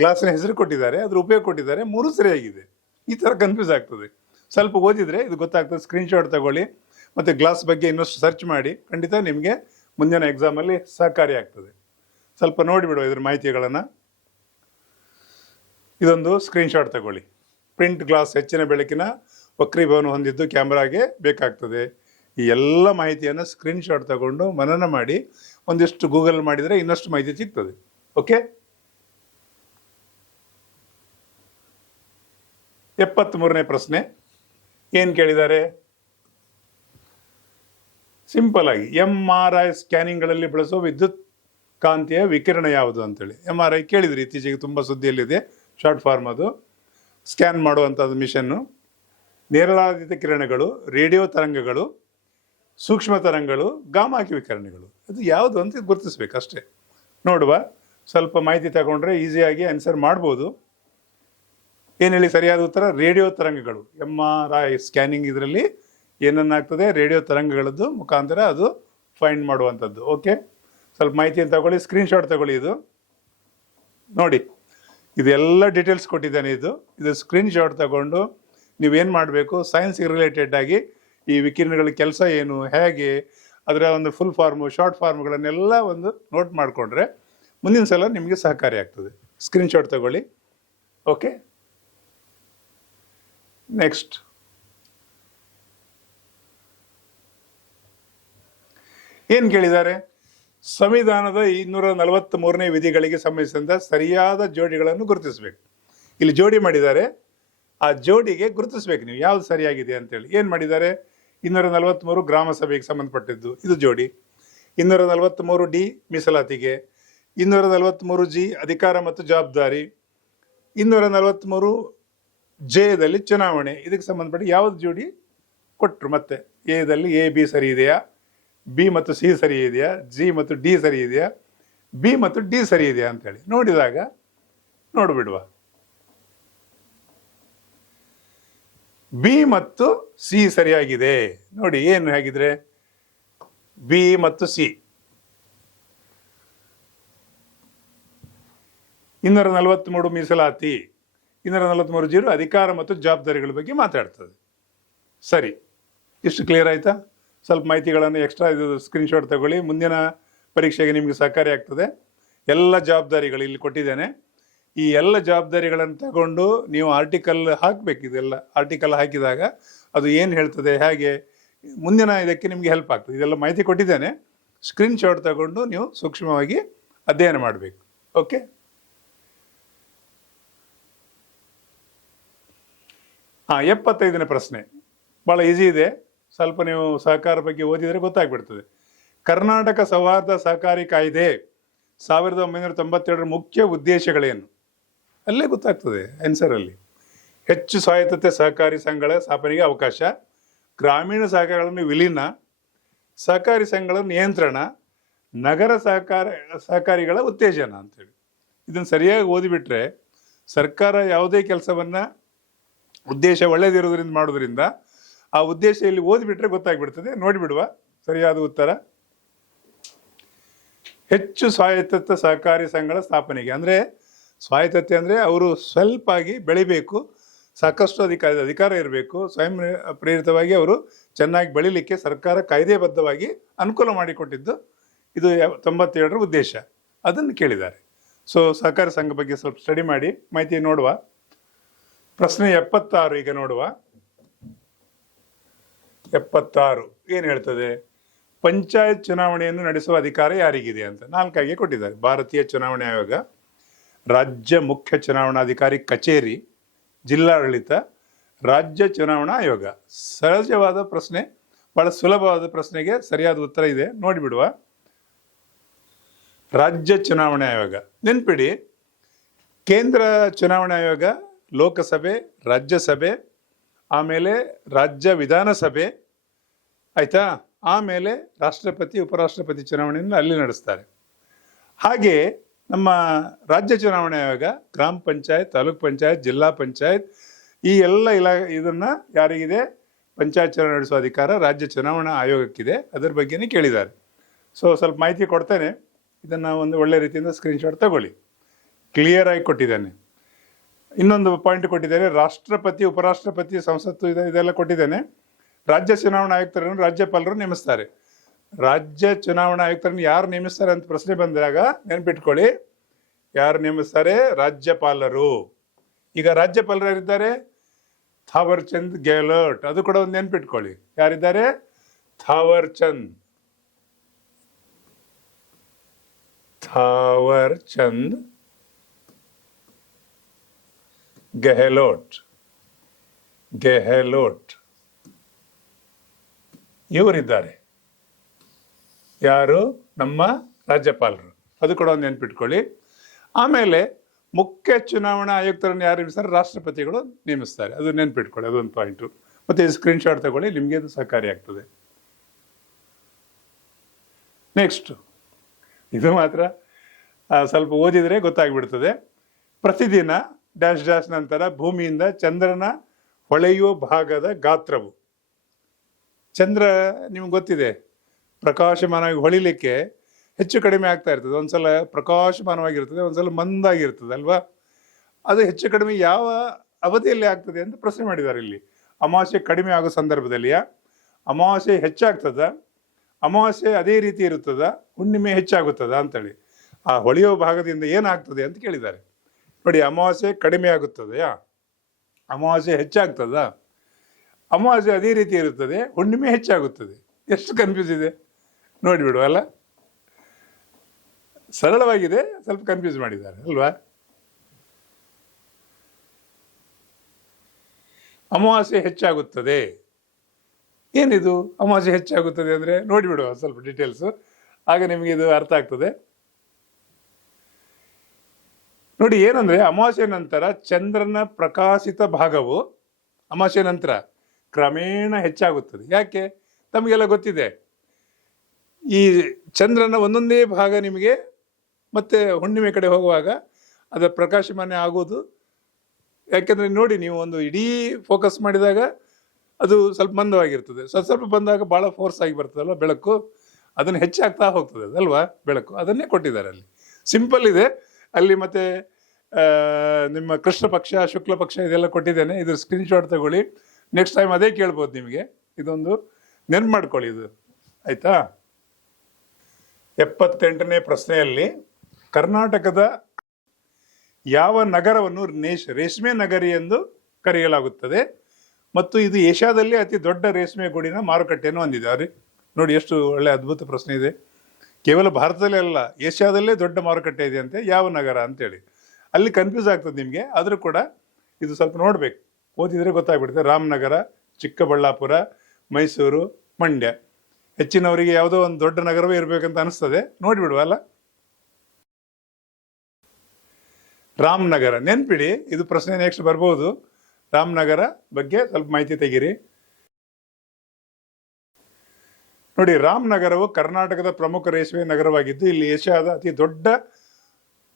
ಗ್ಲಾಸಿನ ಹೆಸರು ಕೊಟ್ಟಿದ್ದಾರೆ, ಅದರ ಉಪಯೋಗ ಕೊಟ್ಟಿದ್ದಾರೆ, ಮೂರು ಸರಿಯಾಗಿದೆ. ಈ ಥರ ಕನ್ಫ್ಯೂಸ್ ಆಗ್ತದೆ. ಸ್ವಲ್ಪ ಓದಿದರೆ ಇದು ಗೊತ್ತಾಗ್ತದೆ. ಸ್ಕ್ರೀನ್ಶಾಟ್ ತಗೊಳ್ಳಿ ಮತ್ತು ಗ್ಲಾಸ್ ಬಗ್ಗೆ ಇನ್ನಷ್ಟು ಸರ್ಚ್ ಮಾಡಿ. ಖಂಡಿತ ನಿಮಗೆ ಮುಂದಿನ ಎಕ್ಸಾಮಲ್ಲಿ ಸಹಕಾರಿ ಆಗ್ತದೆ. ಸ್ವಲ್ಪ ನೋಡಿಬಿಡುವ ಇದರ ಮಾಹಿತಿಗಳನ್ನು. ಇದೊಂದು ಸ್ಕ್ರೀನ್ಶಾಟ್ ತಗೊಳ್ಳಿ. ಪ್ರಿಂಟ್ ಗ್ಲಾಸ್ ಹೆಚ್ಚಿನ ಬೆಳಕಿನ ವಕ್ರೀಭವನ ಹೊಂದಿದ್ದು ಕ್ಯಾಮ್ರಾಗೆ ಬೇಕಾಗ್ತದೆ. ಈ ಎಲ್ಲ ಮಾಹಿತಿಯನ್ನು ಸ್ಕ್ರೀನ್ಶಾಟ್ ತಗೊಂಡು ಮನನ ಮಾಡಿ ಒಂದಿಷ್ಟು ಗೂಗಲ್ ಮಾಡಿದರೆ ಇನ್ನಷ್ಟು ಮಾಹಿತಿ ಸಿಗ್ತದೆ. ಓಕೆ, 73ನೇ ಪ್ರಶ್ನೆ ಏನು ಕೇಳಿದ್ದಾರೆ? ಸಿಂಪಲ್ ಆಗಿ, MRI ಸ್ಕ್ಯಾನಿಂಗ್ಗಳಲ್ಲಿ ಬಳಸುವ ವಿದ್ಯುತ್ ಕಾಂತೀಯ ವಿಕಿರಣ ಯಾವುದು ಅಂತೇಳಿ. MRI ಕೇಳಿದ್ರಿ, ಇತ್ತೀಚೆಗೆ ತುಂಬ ಸುದ್ದಿಯಲ್ಲಿದೆ. ಶಾರ್ಟ್ ಫಾರ್ಮ್ ಅದು. ಸ್ಕ್ಯಾನ್ ಮಾಡುವಂಥದ್ದು ಮಿಷನ್ನು. ನೇರಳಾತೀತ ಕಿರಣಗಳು, ರೇಡಿಯೋ ತರಂಗಗಳು, ಸೂಕ್ಷ್ಮ ತರಂಗಗಳು, ಗಾಮಾಕಿ ವಿಕಿರಣಗಳು. ಅದು ಯಾವುದು ಅಂತ ಗುರುತಿಸ್ಬೇಕು ಅಷ್ಟೇ. ನೋಡುವ, ಸ್ವಲ್ಪ ಮಾಹಿತಿ ತಗೊಂಡ್ರೆ ಈಸಿಯಾಗಿ ಆನ್ಸರ್ ಮಾಡ್ಬೋದು. ಏನು ಹೇಳಿ ಸರಿಯಾದ ಉತ್ತರ? ರೇಡಿಯೋ ತರಂಗಗಳು. MRI ಸ್ಕ್ಯಾನಿಂಗ್ ಇದರಲ್ಲಿ ಏನನ್ನಾಗ್ತದೆ? ರೇಡಿಯೋ ತರಂಗಗಳದ್ದು ಮುಖಾಂತರ ಅದು ಫೈಂಡ್ ಮಾಡುವಂಥದ್ದು. ಓಕೆ, ಸ್ವಲ್ಪ ಮಾಹಿತಿಯನ್ನು ತಗೊಳ್ಳಿ, ಸ್ಕ್ರೀನ್ಶಾಟ್ ತಗೊಳ್ಳಿ. ಇದು ನೋಡಿ, ಇದೆಲ್ಲ ಡೀಟೇಲ್ಸ್ ಕೊಟ್ಟಿದ್ದಾನೆ. ಇದು ಸ್ಕ್ರೀನ್ಶಾಟ್ ತಗೊಂಡು ನೀವೇನು ಮಾಡಬೇಕು? ಸೈನ್ಸ್ಗೆ ರಿಲೇಟೆಡ್ ಆಗಿ ಈ ವಿಕಿರಣಗಳ ಕೆಲಸ ಏನು, ಹೇಗೆ, ಅದರ ಒಂದು ಫುಲ್ ಫಾರ್ಮು, ಶಾರ್ಟ್ ಫಾರ್ಮ್ಗಳನ್ನೆಲ್ಲ ಒಂದು ನೋಟ್ ಮಾಡಿಕೊಂಡ್ರೆ ಮುಂದಿನ ಸಲ ನಿಮಗೆ ಸಹಕಾರಿ ಆಗ್ತದೆ. ಸ್ಕ್ರೀನ್ಶಾಟ್ ತಗೊಳ್ಳಿ. ಓಕೆ, ನೆಕ್ಸ್ಟ್ ಏನು ಕೇಳಿದ್ದಾರೆ? ಸಂವಿಧಾನದ 243ನೇ ವಿಧಿಗಳಿಗೆ ಸಂಬಂಧಿಸಿದಂಥ ಸರಿಯಾದ ಜೋಡಿಗಳನ್ನು ಗುರುತಿಸಬೇಕು. ಇಲ್ಲಿ ಜೋಡಿ ಮಾಡಿದ್ದಾರೆ, ಆ ಜೋಡಿಗೆ ಗುರುತಿಸ್ಬೇಕು ನೀವು ಯಾವ್ದು ಸರಿಯಾಗಿದೆ ಅಂತೇಳಿ. ಏನು ಮಾಡಿದ್ದಾರೆ? 243 ಗ್ರಾಮ ಸಭೆಗೆ ಸಂಬಂಧಪಟ್ಟಿದ್ದು, ಇದು ಜೋಡಿ. 243 ಡಿ ಮೀಸಲಾತಿಗೆ, 243 ಜಿ ಅಧಿಕಾರ ಮತ್ತು ಜವಾಬ್ದಾರಿ, 243 ಜೆದಲ್ಲಿ ಚುನಾವಣೆ. ಇದಕ್ಕೆ ಸಂಬಂಧಪಟ್ಟ ಯಾವ್ದು ಜೋಡಿ ಕೊಟ್ಟರು? ಮತ್ತೆ ಎದಲ್ಲಿ ಎ ಬಿ ಸರಿ ಇದೆಯಾ, ಬಿ ಮತ್ತು ಸಿ ಸರಿ ಇದೆಯಾ, ಜಿ ಮತ್ತು ಡಿ ಸರಿ ಇದೆಯಾ, ಬಿ ಮತ್ತು ಡಿ ಸರಿ ಇದೆಯಾ ಅಂತೇಳಿ ನೋಡಿದಾಗ ನೋಡಿಬಿಡುವ. ಬಿ ಮತ್ತು ಸಿ ಸರಿಯಾಗಿದೆ. ನೋಡಿ ಏನು ಹೇಗಿದ್ರೆ ಬಿ ಮತ್ತು ಸಿ. 243 ಮೀಸಲಾತಿ, 243 ಜೀರೋ ಅಧಿಕಾರ ಮತ್ತು ಜವಾಬ್ದಾರಿಗಳ ಬಗ್ಗೆ ಮಾತಾಡ್ತದೆ. ಸರಿ, ಇಷ್ಟು ಕ್ಲಿಯರ್ ಆಯ್ತಾ? ಸ್ವಲ್ಪ ಮಾಹಿತಿಗಳನ್ನು ಎಕ್ಸ್ಟ್ರಾ ಇದು ಸ್ಕ್ರೀನ್ಶಾಟ್ ತಗೊಳ್ಳಿ, ಮುಂದಿನ ಪರೀಕ್ಷೆಗೆ ನಿಮಗೆ ಸಹಕಾರಿ ಆಗ್ತದೆ. ಎಲ್ಲ ಜವಾಬ್ದಾರಿಗಳು ಇಲ್ಲಿ ಕೊಟ್ಟಿದ್ದೇನೆ. ಈ ಎಲ್ಲ ಜವಾಬ್ದಾರಿಗಳನ್ನು ತಗೊಂಡು ನೀವು ಆರ್ಟಿಕಲ್ ಹಾಕಬೇಕು. ಇದೆಲ್ಲ ಆರ್ಟಿಕಲ್ ಹಾಕಿದಾಗ ಅದು ಏನು ಹೇಳ್ತದೆ, ಹೇಗೆ ಮುಂದಿನ ಇದಕ್ಕೆ ನಿಮಗೆ ಹೆಲ್ಪ್ ಆಗ್ತದೆ. ಇದೆಲ್ಲ ಮಾಹಿತಿ ಕೊಟ್ಟಿದ್ದೇನೆ. ಸ್ಕ್ರೀನ್ಶಾಟ್ ತಗೊಂಡು ನೀವು ಸೂಕ್ಷ್ಮವಾಗಿ ಅಧ್ಯಯನ ಮಾಡಬೇಕು. ಓಕೆ, ಹಾಂ, 75ನೇ ಪ್ರಶ್ನೆ ಭಾಳ ಈಸಿ ಇದೆ. ಸ್ವಲ್ಪ ನೀವು ಸಹಕಾರ ಬಗ್ಗೆ ಓದಿದರೆ ಗೊತ್ತಾಗ್ಬಿಡ್ತದೆ. ಕರ್ನಾಟಕ ಸೌಹಾರ್ದ ಸಹಕಾರಿ ಕಾಯ್ದೆ 1997 ಮುಖ್ಯ ಉದ್ದೇಶಗಳೇನು? ಅಲ್ಲೇ ಗೊತ್ತಾಗ್ತದೆ ಆನ್ಸರಲ್ಲಿ. ಹೆಚ್ಚು ಸ್ವಾಯತ್ತತೆ ಸಹಕಾರಿ ಸಂಘಗಳ ಸ್ಥಾಪನೆಗೆ ಅವಕಾಶ, ಗ್ರಾಮೀಣ ಸಹಕಾರಿಗಳನ್ನು ವಿಲೀನ, ಸಹಕಾರಿ ಸಂಘಗಳ ನಿಯಂತ್ರಣ, ನಗರ ಸಹಕಾರಿಗಳ ಉತ್ತೇಜನ ಅಂತೇಳಿ. ಇದನ್ನು ಸರಿಯಾಗಿ ಓದಿಬಿಟ್ರೆ ಸರ್ಕಾರ ಯಾವುದೇ ಕೆಲಸವನ್ನು ಉದ್ದೇಶ ಒಳ್ಳೆಯದಿರೋದ್ರಿಂದ ಮಾಡೋದ್ರಿಂದ ಆ ಉದ್ದೇಶ ಇಲ್ಲಿ ಓದಿಬಿಟ್ರೆ ಗೊತ್ತಾಗ್ಬಿಡ್ತದೆ. ನೋಡಿಬಿಡುವ ಸರಿಯಾದ ಉತ್ತರ. ಹೆಚ್ಚು ಸ್ವಾಯತ್ತ ಸಹಕಾರಿ ಸಂಘಗಳ ಸ್ಥಾಪನೆಗೆ, ಅಂದರೆ ಸ್ವಾಯತ್ತತೆ ಅಂದರೆ ಅವರು ಸ್ವಲ್ಪ ಆಗಿ ಬೆಳಿಬೇಕು, ಸಾಕಷ್ಟು ಅಧಿಕಾರ ಇರಬೇಕು, ಸ್ವಯಂ ಪ್ರೇರಿತವಾಗಿ ಅವರು ಚೆನ್ನಾಗಿ ಬೆಳಿಲಿಕ್ಕೆ ಸರ್ಕಾರ ಕಾಯ್ದೆಬದ್ಧವಾಗಿ ಅನುಕೂಲ ಮಾಡಿಕೊಟ್ಟಿದ್ದು ಇದು 97 ಉದ್ದೇಶ. ಅದನ್ನು ಕೇಳಿದ್ದಾರೆ. ಸೊ ಸಹಕಾರಿ ಸಂಘ ಬಗ್ಗೆ ಸ್ವಲ್ಪ ಸ್ಟಡಿ ಮಾಡಿ ಮಾಹಿತಿ ನೋಡುವ. ಪ್ರಶ್ನೆ 76 ಈಗ ನೋಡುವ. 76 ಏನು ಹೇಳ್ತದೆ? ಪಂಚಾಯತ್ ಚುನಾವಣೆಯನ್ನು ನಡೆಸುವ ಅಧಿಕಾರ ಯಾರಿಗಿದೆ ಅಂತ 4 ಕೊಟ್ಟಿದ್ದಾರೆ. ಭಾರತೀಯ ಚುನಾವಣಾ ಆಯೋಗ, ರಾಜ್ಯ ಮುಖ್ಯ ಚುನಾವಣಾಧಿಕಾರಿ ಕಚೇರಿ, ಜಿಲ್ಲಾಡಳಿತ, ರಾಜ್ಯ ಚುನಾವಣಾ ಆಯೋಗ. ಸಹಜವಾದ ಪ್ರಶ್ನೆ, ಬಹಳ ಸುಲಭವಾದ ಪ್ರಶ್ನೆಗೆ ಸರಿಯಾದ ಉತ್ತರ ಇದೆ, ನೋಡಿಬಿಡುವ. ರಾಜ್ಯ ಚುನಾವಣಾ ಆಯೋಗ. ನೆನ್ಪಿಡಿ, ಕೇಂದ್ರ ಚುನಾವಣಾ ಆಯೋಗ ಲೋಕಸಭೆ, ರಾಜ್ಯಸಭೆ, ಆಮೇಲೆ ರಾಜ್ಯ ವಿಧಾನಸಭೆ, ಆಯಿತಾ, ಆಮೇಲೆ ರಾಷ್ಟ್ರಪತಿ ಉಪರಾಷ್ಟ್ರಪತಿ ಚುನಾವಣೆಯನ್ನು ಅಲ್ಲಿ ನಡೆಸ್ತಾರೆ. ಹಾಗೆ ನಮ್ಮ ರಾಜ್ಯ ಚುನಾವಣಾ ಆಯೋಗ ಗ್ರಾಮ ಪಂಚಾಯತ್, ತಾಲೂಕ್ ಪಂಚಾಯತ್, ಜಿಲ್ಲಾ ಪಂಚಾಯತ್ ಈ ಎಲ್ಲ ಇದನ್ನು ಯಾರಿಗಿದೆ? ಪಂಚಾಯತ್ ಚುನಾವಣೆ ನಡೆಸುವ ಅಧಿಕಾರ ರಾಜ್ಯ ಚುನಾವಣಾ ಆಯೋಗಕ್ಕಿದೆ. ಅದರ ಬಗ್ಗೆನೇ ಕೇಳಿದ್ದಾರೆ. ಸೊ ಸ್ವಲ್ಪ ಮಾಹಿತಿ ಕೊಡ್ತೇನೆ, ಇದನ್ನು ಒಂದು ಒಳ್ಳೆ ರೀತಿಯಿಂದ ಸ್ಕ್ರೀನ್ಶಾಟ್ ತಗೊಳ್ಳಿ. ಕ್ಲಿಯರ್ ಆಗಿ ಕೊಟ್ಟಿದ್ದಾನೆ. ಇನ್ನೊಂದು ಪಾಯಿಂಟ್ ಕೊಟ್ಟಿದ್ದಾರೆ, ರಾಷ್ಟ್ರಪತಿ ಉಪರಾಷ್ಟ್ರಪತಿ ಸಂಸತ್ತು ಇದೆಲ್ಲ ಕೊಟ್ಟಿದ್ದೇನೆ. ರಾಜ್ಯ ಚುನಾವಣಾ ಆಯುಕ್ತರನ್ನು ರಾಜ್ಯಪಾಲರು ನೇಮಿಸ್ತಾರೆ. ರಾಜ್ಯ ಚುನಾವಣಾ ಆಯುಕ್ತರನ್ನು ಯಾರು ನೇಮಿಸ್ತಾರೆ ಅಂತ ಪ್ರಶ್ನೆ ಬಂದಾಗ ನೆನ್ಪಿಟ್ಕೊಳ್ಳಿ, ಯಾರು ನೇಮಿಸ್ತಾರೆ? ರಾಜ್ಯಪಾಲರು. ಈಗ ರಾಜ್ಯಪಾಲರು ಯಾರಿದ್ದಾರೆ? ಥಾವರ್ ಚಂದ್ ಗೆಹ್ಲೋಟ್. ಅದು ಕೂಡ ಒಂದು ನೆನ್ಪಿಟ್ಕೊಳ್ಳಿ, ಯಾರಿದ್ದಾರೆ? ಥಾವರ್ ಚಂದ್ ಗೆಹ್ಲೋಟ್ ಇವರಿದ್ದಾರೆ. ಯಾರು? ನಮ್ಮ ರಾಜ್ಯಪಾಲರು. ಅದು ಕೂಡ ಒಂದು ನೆನ್ಪಿಟ್ಕೊಳ್ಳಿ. ಆಮೇಲೆ ಮುಖ್ಯ ಚುನಾವಣಾ ಆಯುಕ್ತರನ್ನು ಯಾರು ನೇಮಿಸ್ತಾರೆ? ರಾಷ್ಟ್ರಪತಿಗಳು ನೇಮಿಸ್ತಾರೆ. ಅದು ನೆನ್ಪಿಟ್ಕೊಳ್ಳಿ, ಅದೊಂದು ಪಾಯಿಂಟು. ಮತ್ತು ಸ್ಕ್ರೀನ್ಶಾಟ್ ತಗೊಳ್ಳಿ, ನಿಮಗೆ ಅದು ಸಹಕಾರಿ ಆಗ್ತದೆ. ನೆಕ್ಸ್ಟು, ಇದು ಮಾತ್ರ ಸ್ವಲ್ಪ ಓದಿದರೆ ಗೊತ್ತಾಗ್ಬಿಡ್ತದೆ. ಪ್ರತಿದಿನ ಡ್ಯಾಶ್ ಡ್ಯಾಶ್ ನಂತರ ಭೂಮಿಯಿಂದ ಚಂದ್ರನ ಹೊಳೆಯುವ ಭಾಗದ ಗಾತ್ರವು. ಚಂದ್ರ ನಿಮ್ಗೆ ಗೊತ್ತಿದೆ, ಪ್ರಕಾಶಮಾನವಾಗಿ ಹೊಳಿಲಿಕ್ಕೆ ಹೆಚ್ಚು ಕಡಿಮೆ ಆಗ್ತಾ ಇರ್ತದೆ. ಒಂದ್ಸಲ ಪ್ರಕಾಶಮಾನವಾಗಿರ್ತದೆ, ಒಂದ್ಸಲ ಮಂದಾಗಿರ್ತದೆ ಅಲ್ವಾ? ಅದು ಹೆಚ್ಚು ಕಡಿಮೆ ಯಾವ ಅವಧಿಯಲ್ಲಿ ಆಗ್ತದೆ ಅಂತ ಪ್ರಶ್ನೆ ಮಾಡಿದ್ದಾರೆ ಇಲ್ಲಿ. ಅಮಾವಾಸ್ಯೆ ಕಡಿಮೆ ಆಗೋ ಸಂದರ್ಭದಲ್ಲಿಯಾ? ಅಮಾವಾಸ್ಯೆ ಹೆಚ್ಚಾಗ್ತದ? ಅಮಾವಾಸ್ಯೆ ಅದೇ ರೀತಿ ಇರುತ್ತದ? ಹುಣ್ಣಿಮೆ ಹೆಚ್ಚಾಗುತ್ತದ ಅಂತೇಳಿ ಆ ಹೊಳೆಯೋ ಭಾಗದಿಂದ ಏನಾಗ್ತದೆ ಅಂತ ಕೇಳಿದ್ದಾರೆ. ನೋಡಿ, ಅಮಾವಾಸ್ಯೆ ಕಡಿಮೆ ಆಗುತ್ತದೆಯಾ? ಅಮಾವಾಸ್ಯೆ ಹೆಚ್ಚಾಗ್ತದ? ಅಮಾವಾಸ್ಯೆ ಅದೇ ರೀತಿ ಇರುತ್ತದೆ, ಹುಣ್ಣಿಮೆ ಹೆಚ್ಚಾಗುತ್ತದೆ. ಎಷ್ಟು ಕನ್ಫ್ಯೂಸ್ ಇದೆ ನೋಡಿಬಿಡುವ ಅಲ್ಲ? ಸರಳವಾಗಿದೆ, ಸ್ವಲ್ಪ ಕನ್ಫ್ಯೂಸ್ ಮಾಡಿದ್ದಾರೆ ಅಲ್ವಾ? ಅಮಾವಾಸ್ಯೆ ಹೆಚ್ಚಾಗುತ್ತದೆ, ಏನಿದು ಅಮಾವಾಸ್ಯೆ ಹೆಚ್ಚಾಗುತ್ತದೆ ಅಂದರೆ ನೋಡಿಬಿಡುವ ಸ್ವಲ್ಪ ಡೀಟೇಲ್ಸು, ಆಗ ನಿಮಗೆ ಇದು ಅರ್ಥ ಆಗ್ತದೆ. ನೋಡಿ, ಏನಂದ್ರೆ ಅಮಾವಾಸ್ಯೆ ನಂತರ ಚಂದ್ರನ ಪ್ರಕಾಶಿತ ಭಾಗವು ಅಮಾವಾಸ್ಯೆ ನಂತರ ಕ್ರಮೇಣ ಹೆಚ್ಚಾಗುತ್ತದೆ. ಯಾಕೆ? ತಮಗೆಲ್ಲ ಗೊತ್ತಿದೆ, ಈ ಚಂದ್ರನ ಒಂದೊಂದೇ ಭಾಗ ನಿಮಗೆ ಮತ್ತೆ ಹುಣ್ಣಿಮೆ ಕಡೆ ಹೋಗುವಾಗ ಅದರ ಪ್ರಕಾಶಮಾನ ಆಗೋದು. ಯಾಕೆಂದರೆ ನೋಡಿ, ನೀವು ಒಂದು ಇಡೀ ಫೋಕಸ್ ಮಾಡಿದಾಗ ಅದು ಸ್ವಲ್ಪ ಮಂದವಾಗಿರ್ತದೆ, ಸ್ವಲ್ಪ ಬಂದಾಗ ಭಾಳ ಫೋರ್ಸ್ ಆಗಿ ಬರ್ತದಲ್ವ ಬೆಳಕು, ಅದನ್ನು ಹೆಚ್ಚಾಗ್ತಾ ಹೋಗ್ತದೆ ಅದಲ್ವಾ ಬೆಳಕು. ಅದನ್ನೇ ಕೊಟ್ಟಿದ್ದಾರೆ ಅಲ್ಲಿ, ಸಿಂಪಲ್ ಇದೆ ಅಲ್ಲಿ. ಮತ್ತೆ ನಿಮ್ಮ ಕೃಷ್ಣ ಪಕ್ಷ, ಶುಕ್ಲ ಪಕ್ಷ ಇದೆಲ್ಲ ಕೊಟ್ಟಿದ್ದೇನೆ, ಇದ್ರ ಸ್ಕ್ರೀನ್ಶಾಟ್ ತಗೊಳ್ಳಿ. ನೆಕ್ಸ್ಟ್ ಟೈಮ್ ಅದೇ ಕೇಳ್ಬೋದು ನಿಮಗೆ, ಇದೊಂದು ನೆನ್ಪು ಮಾಡ್ಕೊಳ್ಳಿ ಇದು, ಆಯ್ತಾ? 78ನೇ ಪ್ರಶ್ನೆಯಲ್ಲಿ ಕರ್ನಾಟಕದ ಯಾವ ನಗರವನ್ನು ರೇಷ್ಮೆ ನಗರಿ ಎಂದು ಕರೆಯಲಾಗುತ್ತದೆ ಮತ್ತು ಇದು ಏಷ್ಯಾದಲ್ಲಿ ಅತಿ ದೊಡ್ಡ ರೇಷ್ಮೆ ಗೂಡಿನ ಮಾರುಕಟ್ಟೆಯನ್ನು ಹೊಂದಿದೆ? ನೋಡಿ, ಎಷ್ಟು ಒಳ್ಳೆ ಅದ್ಭುತ ಪ್ರಶ್ನೆ ಇದೆ. ಕೇವಲ ಭಾರತದಲ್ಲೇ ಅಲ್ಲ, ಏಷ್ಯಾದಲ್ಲೇ ದೊಡ್ಡ ಮಾರುಕಟ್ಟೆ ಇದೆ ಅಂತೆ. ಯಾವ ನಗರ ಅಂತೇಳಿ ಅಲ್ಲಿ ಕನ್ಫ್ಯೂಸ್ ಆಗ್ತದೆ ನಿಮಗೆ. ಆದರೂ ಕೂಡ ಇದು ಸ್ವಲ್ಪ ನೋಡಬೇಕು, ಓದಿದರೆ ಗೊತ್ತಾಗ್ಬಿಡುತ್ತೆ. ರಾಮನಗರ, ಚಿಕ್ಕಬಳ್ಳಾಪುರ, ಮೈಸೂರು, ಮಂಡ್ಯ. ಹೆಚ್ಚಿನವರಿಗೆ ಯಾವುದೋ ಒಂದು ದೊಡ್ಡ ನಗರವೇ ಇರಬೇಕಂತ ಅನಿಸ್ತದೆ, ನೋಡಿಬಿಡುವ ಅಲ್ಲ. ರಾಮನಗರ ನೆನ್ಪಿಡಿ, ಇದು ಪ್ರಶ್ನೆ ನೆಕ್ಸ್ಟ್ ಬರ್ಬೋದು. ರಾಮನಗರ ಬಗ್ಗೆ ಸ್ವಲ್ಪ ಮಾಹಿತಿ ತೆಗೀರಿ. ನೋಡಿ, ರಾಮನಗರವು ಕರ್ನಾಟಕದ ಪ್ರಮುಖ ರೇಷ್ಮೆ ನಗರವಾಗಿದ್ದು ಇಲ್ಲಿ ಏಷ್ಯಾದ ಅತಿ ದೊಡ್ಡ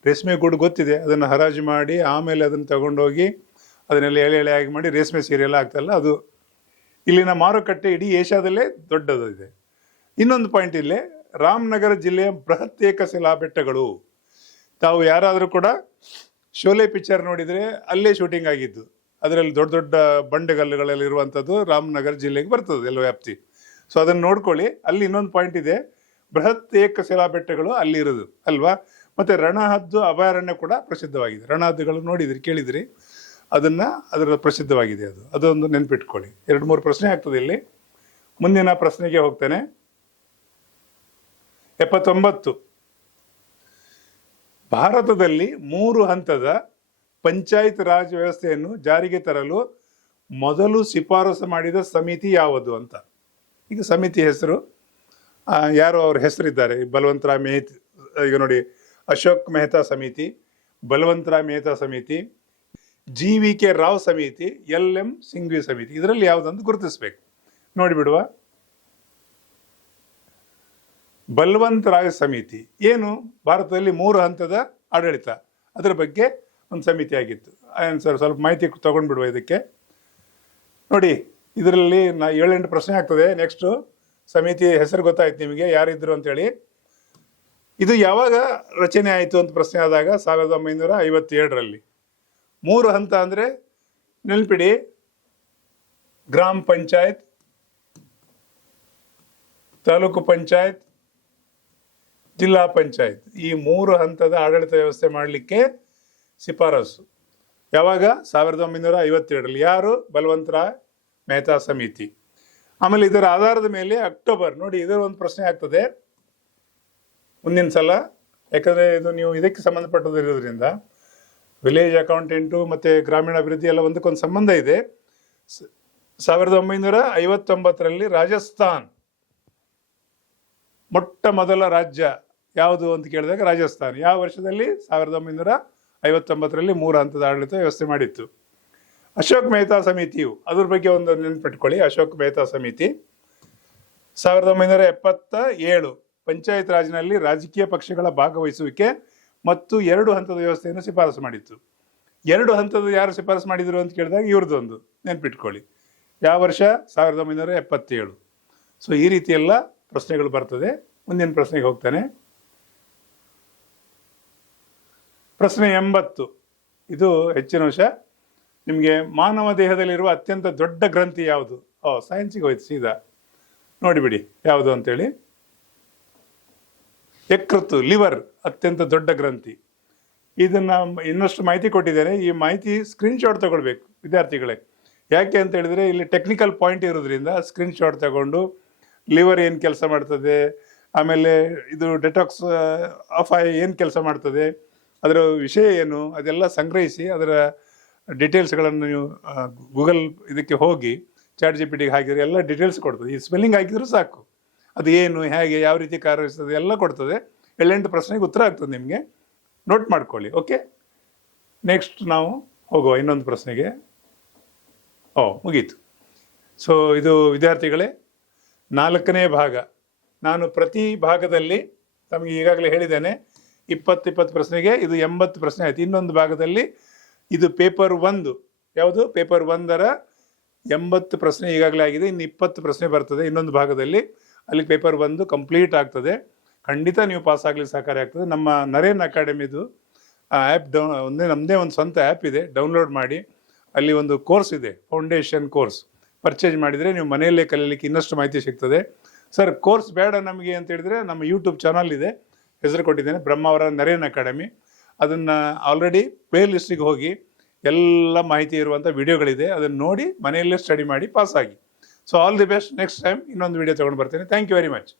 ರೇಷ್ಮೆ ಗೂಡು ಗೊತ್ತಿದೆ. ಅದನ್ನು ಹರಾಜು ಮಾಡಿ ಆಮೇಲೆ ಅದನ್ನು ತಗೊಂಡೋಗಿ ಅದನ್ನೆಲ್ಲ ಎಳೆ ಎಳೆಯಾಗಿ ಮಾಡಿ ರೇಷ್ಮೆ ಸೀರೆ ಎಲ್ಲ ಆಗ್ತಲ್ಲ, ಅದು ಇಲ್ಲಿನ ಮಾರುಕಟ್ಟೆ ಇಡೀ ಏಷ್ಯಾದಲ್ಲೇ ದೊಡ್ಡದಿದೆ. ಇನ್ನೊಂದು ಪಾಯಿಂಟ್ ಇಲ್ಲೇ, ರಾಮನಗರ ಜಿಲ್ಲೆಯ ಬೃಹತ್ ಏಕಶಿಲಾ ಬೆಟ್ಟಗಳು. ತಾವು ಯಾರಾದರೂ ಕೂಡ ಶೋಲೆ ಪಿಕ್ಚರ್ ನೋಡಿದರೆ ಅಲ್ಲೇ ಶೂಟಿಂಗ್ ಆಗಿದ್ದು, ಅದರಲ್ಲಿ ದೊಡ್ಡ ದೊಡ್ಡ ಬಂಡೆಗಲ್ಲುಗಳಲ್ಲಿ ಇರುವಂಥದ್ದು ರಾಮನಗರ ಜಿಲ್ಲೆಗೆ ಬರ್ತದೆ ಎಲ್ಲ ವ್ಯಾಪ್ತಿ. ಸೊ ಅದನ್ನು ನೋಡ್ಕೊಳ್ಳಿ. ಅಲ್ಲಿ ಇನ್ನೊಂದು ಪಾಯಿಂಟ್ ಇದೆ, ಬೃಹತ್ ಏಕಶಿಲಾ ಬೆಟ್ಟಗಳು ಅಲ್ಲಿ ಇರೋದು ಅಲ್ವಾ. ಮತ್ತು ರಣಹದ್ದು ಅಭಯಾರಣ್ಯ ಕೂಡ ಪ್ರಸಿದ್ಧವಾಗಿದೆ. ರಣಹದ್ದುಗಳು ನೋಡಿದ್ರಿ, ಕೇಳಿದ್ರಿ, ಅದರ ಪ್ರಸಿದ್ಧವಾಗಿದೆ. ಅದೊಂದು ನೆನ್ಪಿಟ್ಕೊಳ್ಳಿ. 2-3 ಪ್ರಶ್ನೆ ಆಗ್ತದೆ ಇಲ್ಲಿ. ಮುಂದಿನ ಪ್ರಶ್ನೆಗೆ ಹೋಗ್ತೇನೆ. 79. ಭಾರತದಲ್ಲಿ 3 ಹಂತದ ಪಂಚಾಯತ್ ರಾಜ್ ವ್ಯವಸ್ಥೆಯನ್ನು ಜಾರಿಗೆ ತರಲು ಮೊದಲು ಶಿಫಾರಸು ಮಾಡಿದ ಸಮಿತಿ ಯಾವುದು ಅಂತ. ಈಗ ಸಮಿತಿ ಹೆಸರು ಯಾರು, ಅವ್ರ ಹೆಸರಿದ್ದಾರೆ, ಬಲವಂತರಾಯ್ ಮೆಹ್ತಾ. ಈಗ ನೋಡಿ, ಅಶೋಕ್ ಮೆಹ್ತಾ ಸಮಿತಿ, ಬಲವಂತರಾಯ್ ಮೆಹ್ತಾ ಸಮಿತಿ, GVK ರಾವ್ ಸಮಿತಿ, LM ಸಿಂಘ್ವಿ ಸಮಿತಿ. ಇದರಲ್ಲಿ ಯಾವುದಂತ ಗುರುತಿಸ್ಬೇಕು. ನೋಡಿಬಿಡುವ. ಬಲವಂತರಾಯ್ ಸಮಿತಿ ಏನು, ಭಾರತದಲ್ಲಿ 3 ಹಂತದ ಆಡಳಿತ, ಅದರ ಬಗ್ಗೆ ಒಂದು ಸಮಿತಿ ಆಗಿತ್ತು. ಆನ್ಸರ್ ಸ್ವಲ್ಪ ಮಾಹಿತಿ ತಗೊಂಡ್ಬಿಡುವ ಇದಕ್ಕೆ. ನೋಡಿ, ಇದರಲ್ಲಿ 7-8 ಪ್ರಶ್ನೆ ಆಗ್ತದೆ. ನೆಕ್ಸ್ಟು ಸಮಿತಿ ಹೆಸರು ಗೊತ್ತಾಯ್ತು ನಿಮಗೆ, ಯಾರಿದ್ರು ಅಂತೇಳಿ. ಇದು ಯಾವಾಗ ರಚನೆ ಆಯಿತು ಅಂತ ಪ್ರಶ್ನೆ ಆದಾಗ 1957ರಲ್ಲಿ. 3 ಹಂತ ಅಂದರೆ ನೆನಪಿಡಿ, ಗ್ರಾಮ ಪಂಚಾಯತ್, ತಾಲೂಕು ಪಂಚಾಯತ್, ಜಿಲ್ಲಾ ಪಂಚಾಯತ್. ಈ 3 ಹಂತದ ಆಡಳಿತ ವ್ಯವಸ್ಥೆ ಮಾಡಲಿಕ್ಕೆ ಶಿಫಾರಸು ಯಾವಾಗ, 1957ರಲ್ಲಿ. ಯಾರು, ಬಲವಂತರಾಯ್ ಮೆಹ್ತಾ ಸಮಿತಿ. ಆಮೇಲೆ ಇದರ ಆಧಾರದ ಮೇಲೆ ಅಕ್ಟೋಬರ್, ನೋಡಿ ಇದರ ಒಂದು ಪ್ರಶ್ನೆ ಆಗ್ತದೆ ಮುಂದಿನ ಸಲ, ಯಾಕಂದರೆ ಇದು ನೀವು ಇದಕ್ಕೆ ಸಂಬಂಧಪಟ್ಟದಿರೋದ್ರಿಂದ. ವಿಲೇಜ್ ಅಕೌಂಟೆಂಟು ಮತ್ತು ಗ್ರಾಮೀಣ ಅಭಿವೃದ್ಧಿ ಎಲ್ಲ ಒಂದಕ್ಕೊಂದು ಸಂಬಂಧ ಇದೆ. 1959ರಲ್ಲಿ ರಾಜಸ್ಥಾನ್ ಮೊಟ್ಟ ಮೊದಲ ರಾಜ್ಯ ಯಾವುದು ಅಂತ ಕೇಳಿದಾಗ ರಾಜಸ್ಥಾನ್. ಯಾವ ವರ್ಷದಲ್ಲಿ, 1959ರಲ್ಲಿ 3 ಹಂತದ ಆಡಳಿತ ವ್ಯವಸ್ಥೆ ಮಾಡಿತ್ತು. ಅಶೋಕ್ ಮೆಹ್ತಾ ಸಮಿತಿಯು, ಅದ್ರ ಬಗ್ಗೆ ಒಂದು ನೆನಪಿಟ್ಕೊಳ್ಳಿ. ಅಶೋಕ್ ಮೆಹ್ತಾ ಸಮಿತಿ 1977 ಪಂಚಾಯತ್ ರಾಜ್ನಲ್ಲಿ ರಾಜಕೀಯ ಪಕ್ಷಗಳ ಭಾಗವಹಿಸುವಿಕೆ ಮತ್ತು 2 ಹಂತದ ವ್ಯವಸ್ಥೆಯನ್ನು ಶಿಫಾರಸು ಮಾಡಿತ್ತು. 2 ಹಂತದ ಯಾರು ಶಿಫಾರಸು ಮಾಡಿದರು ಅಂತ ಕೇಳಿದಾಗ ಇವ್ರದ್ದೊಂದು ನೆನಪಿಟ್ಕೊಳ್ಳಿ. ಯಾವ ವರ್ಷ, 1977. ಸೊ ಈ ರೀತಿ ಎಲ್ಲ ಪ್ರಶ್ನೆಗಳು ಬರ್ತದೆ. ಮುಂದಿನ ಪ್ರಶ್ನೆಗೆ ಹೋಗ್ತಾನೆ. ಪ್ರಶ್ನೆ 80. ಇದು ಹೆಚ್ಚಿನ ಅಂಶ. ನಿಮಗೆ ಮಾನವ ದೇಹದಲ್ಲಿರುವ ಅತ್ಯಂತ ದೊಡ್ಡ ಗ್ರಂಥಿ ಯಾವುದು? ಸೈನ್ಸಿಗೆ ಹೋಯ್ತು ಸೀದಾ. ನೋಡಿಬಿಡಿ ಯಾವುದು ಅಂತೇಳಿ. ಯಕೃತ್ತು, ಲಿವರ್ ಅತ್ಯಂತ ದೊಡ್ಡ ಗ್ರಂಥಿ. ಇದನ್ನು ಇನ್ನಷ್ಟು ಮಾಹಿತಿ ಕೊಟ್ಟಿದ್ದೇನೆ. ಈ ಮಾಹಿತಿ ಸ್ಕ್ರೀನ್ಶಾಟ್ ತಗೊಳ್ಬೇಕು ವಿದ್ಯಾರ್ಥಿಗಳೇ. ಯಾಕೆ ಅಂತ ಹೇಳಿದರೆ ಇಲ್ಲಿ ಟೆಕ್ನಿಕಲ್ ಪಾಯಿಂಟ್ ಇರೋದ್ರಿಂದ ಸ್ಕ್ರೀನ್ಶಾಟ್ ತಗೊಂಡು ಲಿವರ್ ಏನು ಕೆಲಸ ಮಾಡ್ತದೆ, ಆಮೇಲೆ ಇದು ಡೆಟಾಕ್ಸ್ ಆಫ್ ಏನು ಕೆಲಸ ಮಾಡ್ತದೆ, ಅದರ ವಿಷಯ ಏನು, ಅದೆಲ್ಲ ಸಂಗ್ರಹಿಸಿ ಅದರ ಡೀಟೇಲ್ಸ್ಗಳನ್ನು ನೀವು ಗೂಗಲ್ ಇದಕ್ಕೆ ಹೋಗಿ ChatGPTಗೆ ಹಾಕಿದರೆ ಎಲ್ಲ ಡೀಟೇಲ್ಸ್ ಕೊಡ್ತದೆ. ಈ ಸ್ಪೆಲ್ಲಿಂಗ್ ಹಾಕಿದರೂ ಸಾಕು, ಅದು ಏನು, ಹೇಗೆ, ಯಾವ ರೀತಿ ಕಾರ್ಯನಿರ್ವಹಿಸ್ತದೆ ಎಲ್ಲ ಕೊಡ್ತದೆ. 7-8 ಪ್ರಶ್ನೆಗೆ ಉತ್ತರ ಆಗ್ತದೆ ನಿಮಗೆ. ನೋಟ್ ಮಾಡ್ಕೊಳ್ಳಿ. ಓಕೆ, ನೆಕ್ಸ್ಟ್ ನಾವು ಹೋಗುವ ಇನ್ನೊಂದು ಪ್ರಶ್ನೆಗೆ. ಮುಗೀತು. ಸೊ ಇದು ವಿದ್ಯಾರ್ಥಿಗಳೇ 4ನೇ ಭಾಗ. ನಾನು ಪ್ರತಿ ಭಾಗದಲ್ಲಿ ತಮಗೆ ಈಗಾಗಲೇ ಹೇಳಿದ್ದೇನೆ 20 ಪ್ರಶ್ನೆಗೆ ಇದು 80 ಪ್ರಶ್ನೆ ಆಯಿತು. ಇನ್ನೊಂದು ಭಾಗದಲ್ಲಿ ಇದು ಪೇಪರ್ 1, ಯಾವುದು ಪೇಪರ್ 1ರ 80 ಪ್ರಶ್ನೆ ಈಗಾಗಲೇ ಆಗಿದೆ. ಇನ್ನು 20 ಪ್ರಶ್ನೆ ಬರ್ತದೆ ಇನ್ನೊಂದು ಭಾಗದಲ್ಲಿ. ಅಲ್ಲಿ ಪೇಪರ್ 1 ಕಂಪ್ಲೀಟ್ ಆಗ್ತದೆ. ಖಂಡಿತ ನೀವು ಪಾಸ್ ಆಗಲಿಕ್ಕೆ ಸಹಕಾರಿ ಆಗ್ತದೆ. ನಮ್ಮ ನರೇನ್ ಅಕಾಡೆಮಿದು ಆ್ಯಪ್ ನಮ್ಮದೇ ಒಂದು ಸ್ವಂತ ಆ್ಯಪ್ ಇದೆ, ಡೌನ್ಲೋಡ್ ಮಾಡಿ. ಅಲ್ಲಿ ಒಂದು ಕೋರ್ಸ್ ಇದೆ, ಫೌಂಡೇಶನ್ ಕೋರ್ಸ್. ಪರ್ಚೇಸ್ ಮಾಡಿದರೆ ನೀವು ಮನೆಯಲ್ಲೇ ಕಲೀಲಿಕ್ಕೆ ಇನ್ನಷ್ಟು ಮಾಹಿತಿ ಸಿಗ್ತದೆ. ಸರ್ ಕೋರ್ಸ್ ಬೇಡ ನಮಗೆ ಅಂತ ಹೇಳಿದರೆ ನಮ್ಮ ಯೂಟ್ಯೂಬ್ ಚಾನಲ್ ಇದೆ, ಹೆಸರು ಕೊಟ್ಟಿದ್ದೇನೆ, ಬ್ರಹ್ಮಾವರ ನರೇನ್ ಅಕಾಡೆಮಿ. ಅದನ್ನು ಆಲ್ರೆಡಿ ಪ್ಲೇ ಲಿಸ್ಟಿಗೆ ಹೋಗಿ ಎಲ್ಲ ಮಾಹಿತಿ ಇರುವಂಥ ವಿಡಿಯೋಗಳಿದೆ, ಅದನ್ನು ನೋಡಿ ಮನೆಯಲ್ಲೇ ಸ್ಟಡಿ ಮಾಡಿ ಪಾಸ್ ಆಗಿ. So all the best. Next time ಇನ್ನೊಂದು ವಿಡಿಯೋ ತೊಗೊಂಡು ಬರ್ತೇನೆ. Thank you very much.